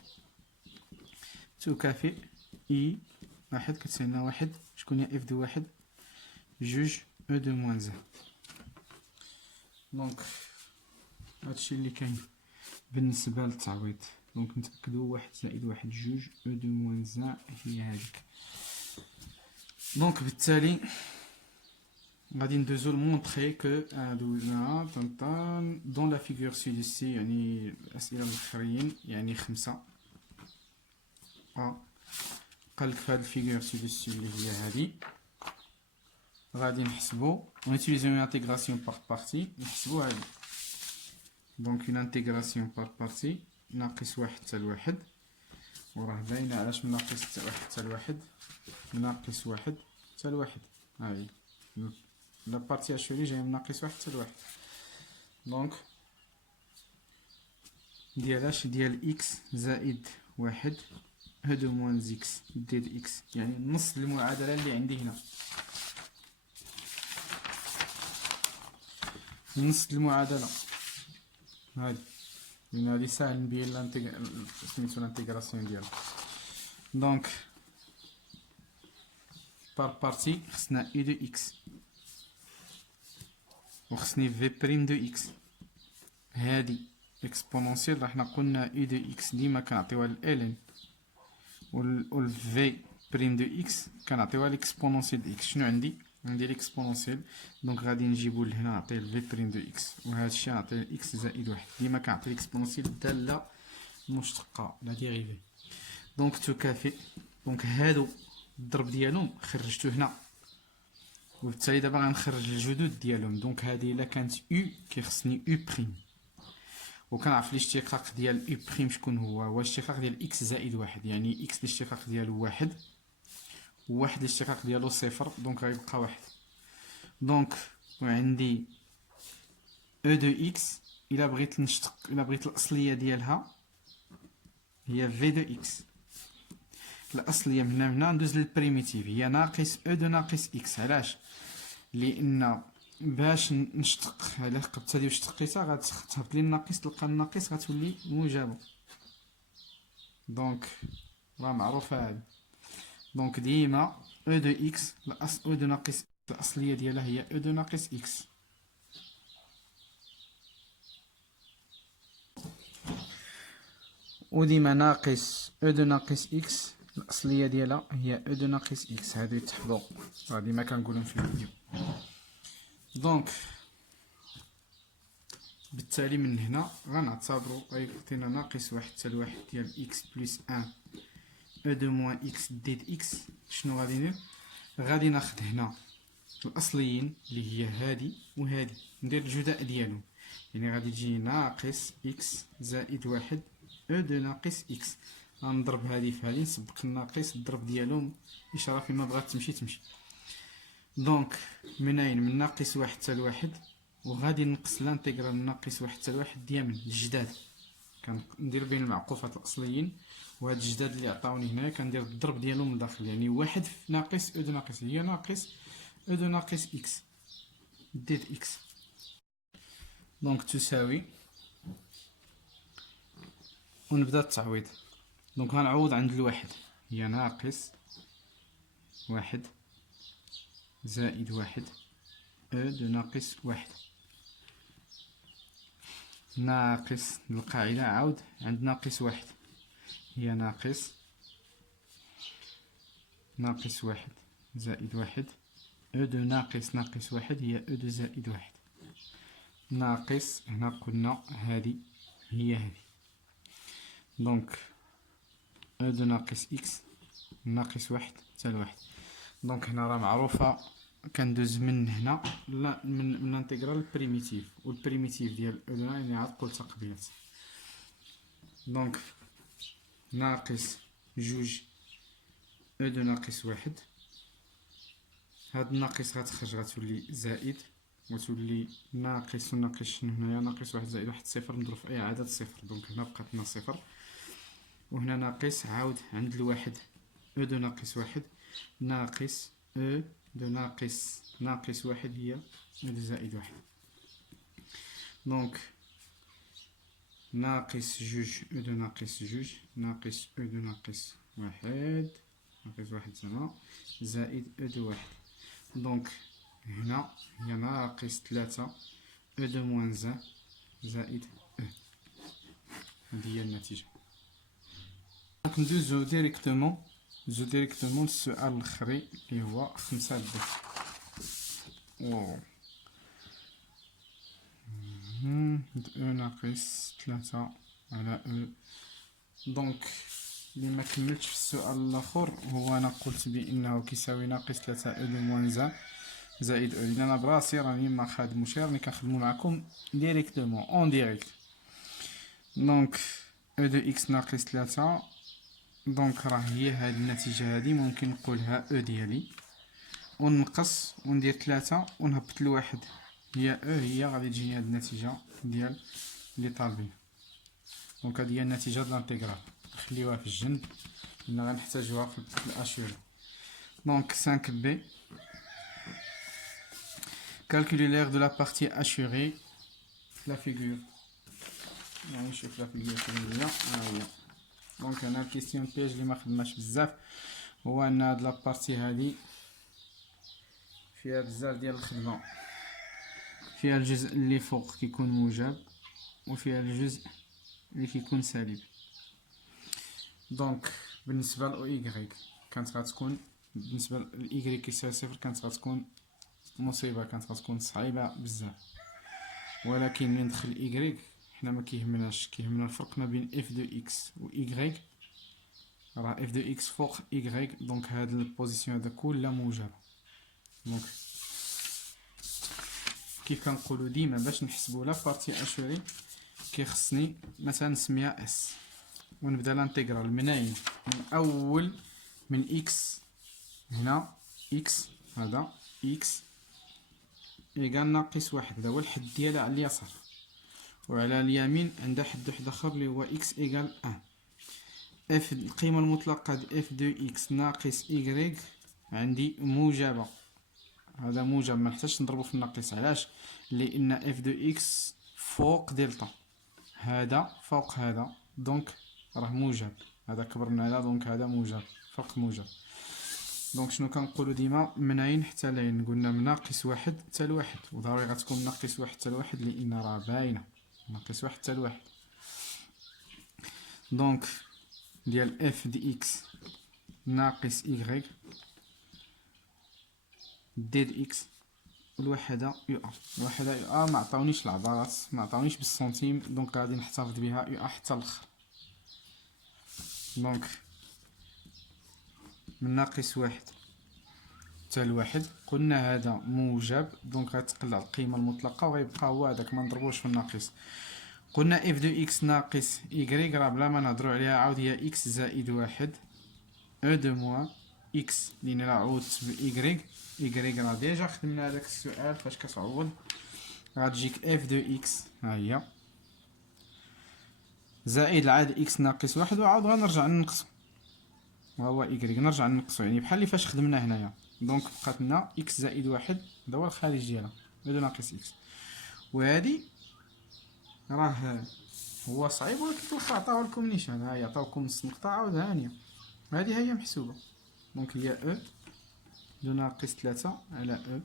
تكافئ اي واحد كتساوي لنا واحد. شكون هي اف دو واحد؟ جوج او دو موان زان. دونك هادشي اللي كاين بالنسبه للتعويض. دونك نتاكدو واحد زائد واحد جوج او دو موان زان هي هاديك. دونك بالتالي غادي ندوزو لمونطخي كو دوزنا طنطان دون لا فيغور سي سي، يعني الاسئله الاخرين يعني خمسه. قالك في هاد الفيغور سي سي اللي هي هادي غادي نحسبو اون اوتيليزون انتيغراسيون بار بارتي. نحسبو هادي. دونك اون انتيغراسيون بار بارتي ناقص واحد حتى لواحد، وراه باينه علاش من ناقص حتى واحد حتى لواحد، من ناقص واحد حتى لواحد. هاهي لا بارتي اشوري جايه من ناقص واحد حتى لواحد. دونك ديالاش ديال اكس زائد واحد هادو موان اكس ديال اكس، يعني نص المعادله اللي عندي هنا، نص المعادله هادي. لان هادي ساهل نبين سميتو لانتيغراسيون ديالها. دونك بار بارتي خصنا اي دو اكس وخصني في بريم دو اكس. هادي اكسبونونسيال، حنا قلنا اي دو اكس ديما كنعطيوها للالين، والفي بريم دو اكس كنعطيوها ليكسبونونسيال دو اكس. شنو عندي ليكسبونونسيال. دونك غادي نجيبو لهنا نعطيه الفي بريم دو اكس، وهذا الشيء نعطيه اكس زائد واحد. ديما كنعطي ليكسبونونسيال الداله المشتقه لا ديريفي. دونك تكافئ. دونك هادو الضرب ديالهم خرجتو هنا، وبالتالي دابا غنخرج الجدود ديالهم. دونك هادي الا كانت او كيخصني او بريم، وكنعرف الاشتقاق ديال او بريم شكون هو الاشتقاق ديال اكس زائد واحد، يعني اكس الاشتقاق ديالو واحد وواحد الاشتقاق ديالو صفر. دونك غيبقى واحد. دونك وعندي او دو اكس الا بغيت نشتق، الا بغيت الاصليه ديالها هي في دو اكس. الاصليه من هنا ندوز للبريميتيف هي ناقص او دو ناقص اكس. علاش؟ لان باش نشتق الا قبت هادي واشتقيتها غتهبط لي الناقص، تلقى الناقص غتولي موجبه. دونك راه معروفه هادي. دونك ديما او دو اكس او دو ناقص الاصليه ديالها هي او دو ناقص اكس. وديما ناقص او دو ناقص اكس الاصليه ديالها هي او دو ناقص اكس. هادو يتحفظوا، راه ديما كنقولهم في الفيديو. دونك بالتالي من هنا غنعتبرو غيعطينا ناقص واحد حتى لواحد ديال إكس بلس أن أو دو موان إكس دي د إكس. شنو غادي ندير؟ غادي ناخد هنا الأصليين اللي هي هادي وهادي، ندير الجداء ديالهم، يعني غادي تجي ناقص إكس زائد واحد أو دو ناقص إكس. غنضرب هادي في هادي، نسبق الناقص الضرب ديالهم إشارة فيما بغات تمشي تمشي. دونك منين؟ من ناقص واحد حتى لواحد، وغادي نقص لانتيغرال من ناقص واحد حتى لواحد ديال من الجداد. كندير بين المعقوفات الأصليين وهاد الجداد اللي عطاوني هنايا كندير الضرب ديالهم من الداخل، يعني واحد في ناقص أو دو ناقص هي ناقص أو دو ناقص إكس دي د إكس. دونك تساوي، ونبدا التعويض. دونك غنعوض عند الواحد، هي ناقص واحد زائد واحد أو دو ناقص واحد، ناقص القاعدة عاود عند ناقص واحد، هي ناقص واحد زائد واحد أو دو ناقص واحد هي أو دو زائد واحد، ناقص هنا قلنا هادي هي هادي. دونك أو دو ناقص إكس ناقص واحد حتى لواحد. دونك هنا راه معروفة، كندوز من هنا لا من انتيغرال بريميتيف، والبريميتيف ديال أو دو يعني عاد قلتها قبيلات. دونك ناقص جوج أو دو ناقص واحد، هاد الناقص غتخرج غتولي زائد، وتولي ناقص وناقص شنو هنايا؟ ناقص واحد زائد واحد صفر، نضرب في أي عدد صفر. دونك هنا بقات لنا صفر، وهنا ناقص عاود عند الواحد أو دو ناقص واحد، ناقص أو دو ناقص واحد هي أو دو زائد واحد. دونك ناقص جوج أو دو ناقص جوج ناقص أو دو ناقص واحد ناقص واحد زعما زائد أو دو واحد. دونك هنا هي ناقص تلاتة أو دو موان زان زائد أو. هادي هي النتيجة. دونك ندوزو ديريكتومون للسؤال الأخري اللي هو 5 د. أو ناقص تلاتة على أو. دونك اللي ما كملتش في السؤال الاخر هو انا قلت بانه كيساوي ناقص 3 او دو موان زان زائد او، لان انا براسي راني ما خادموش، راني كنخدمو معكم ديريكتومون اون ديريكت. دونك او دو اكس ناقص 3، دونك راه هي هاد النتيجه هادي ممكن نقولها او ديالي، ونقص وندير 3 ونهبط لواحد هي او، هي غادي تجيني هاد النتيجه ديال لي طالبين. دونك هادي هي النتيجه د الانتيغرال، نخليوها في الجنب لأن غنحتاجوها في الأشوري. دونك 5B calculer l'aire de la partie assurée. La figure يعني نشوف لا فيغور فين هي، ها هي. دونك هنا الكيستيون بيج اللي ما خدماش بزاف هو ان هاد لابارتي هادي فيها بزاف ديال الخدمه، فيها الجزء اللي فوق كيكون موجب وفيها الجزء اللي كيكون سالب. دونك بالنسبه ل y كانت غتكون، بالنسبه ل y كيساوي صفر كانت غتكون مصيبه، كانت غتكون صعيبه بزاف. ولكن من ندخل y حنا ما كيهمناش، كيهمنا الفرق ما بين f دو x و y، راه f دو x فوق y، دونك هاد البوزيسيون هذا كلها موجبه. دونك كيف كنقولوا ديما باش نحسبوا لا بارتي اشوري كيخصني مثلا نسميها s، ونبدا الانتيغرال منين؟ من اول من x هنا x، هذا x إيكال ناقص واحد، هذا هو الحد ديالها على اليسار، وعلى اليمين عندها حد واحد اخر اللي هو x إيكال 1. اف القيمة المطلقة د اف دو اكس ناقص y عندي موجبة، هذا موجب ما نحتاجش نضربو في الناقص. علاش؟ لأن اف دو اكس فوق دلتا، هذا فوق هذا، دونك راه موجب، هذا كبر من هذا، دونك هذا موجب فرق موجب. دونك شنو كنقولوا ديما؟ منين حتى لين؟ قلنا من ناقص واحد حتى لواحد، وضروري غتكون ناقص واحد حتى لواحد لأن راه باينة ناقص واحد حتى لواحد. دونك ديال اف دي اكس ناقص y دي اكس والوحدة يو ا. الوحدة يو ا ما عطاونيش العبارات، ما عطاونيش بالسنتيم، دونك غادي نحتفظ بها يو ا حتى الاخر. دونك من ناقص واحد حتى لواحد قلنا هذا موجب، دونك غتقل على القيمة المطلقة وغيبقى هو هذاك، ما نضربوش في الناقص. قلنا اف دو اكس ناقص ايكغيك راه بلا ما نهضرو عليها عاود هي اكس زائد واحد، او دو موان اكس لين راه عوضت بايكغيك، ايكغيك راه ديجا خدمنا هذاك السؤال فاش كتعوض غتجيك اف دو اكس ها هي زائد العاد اكس ناقص واحد، وعاود غنرجع ننقصو وهو ايكغيك، نرجع ننقصو يعني بحال اللي فاش خدمنا هنايا. دونك بقات لنا اكس زائد واحد هذا هو الخارج ديالها، او دو ناقص اكس. وهادي راه هو صعيب ولكن في الاخر عطاو لكم نيشان، ها هي عطاوكم نص نقطة عاود هانية، هادي هي محسوبة. دونك هي او دو ناقص تلاتة على او،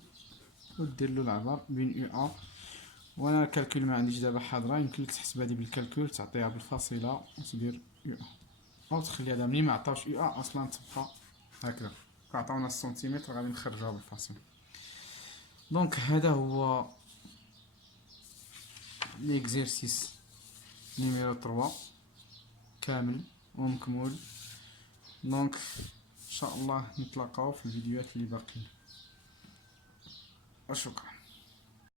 وديرلو العبر بين يو ا. وانا الكالكول ما عنديش دابا حاضرة، يمكن لك تحسب هادي بالكالكول تعطيها بالفاصلة وتدير يو ا، او تخلي هذا ملي ما عطاوش يو ا اصلا تبقى هكذا، عطاونا السنتيمتر غادي نخرجوها بالفاصلة. دونك هذا هو ليكزيرسيس نيميرو 3 كامل ومكمول. دونك ان شاء الله نتلاقاو في الفيديوهات اللي باقيين، وشكرا.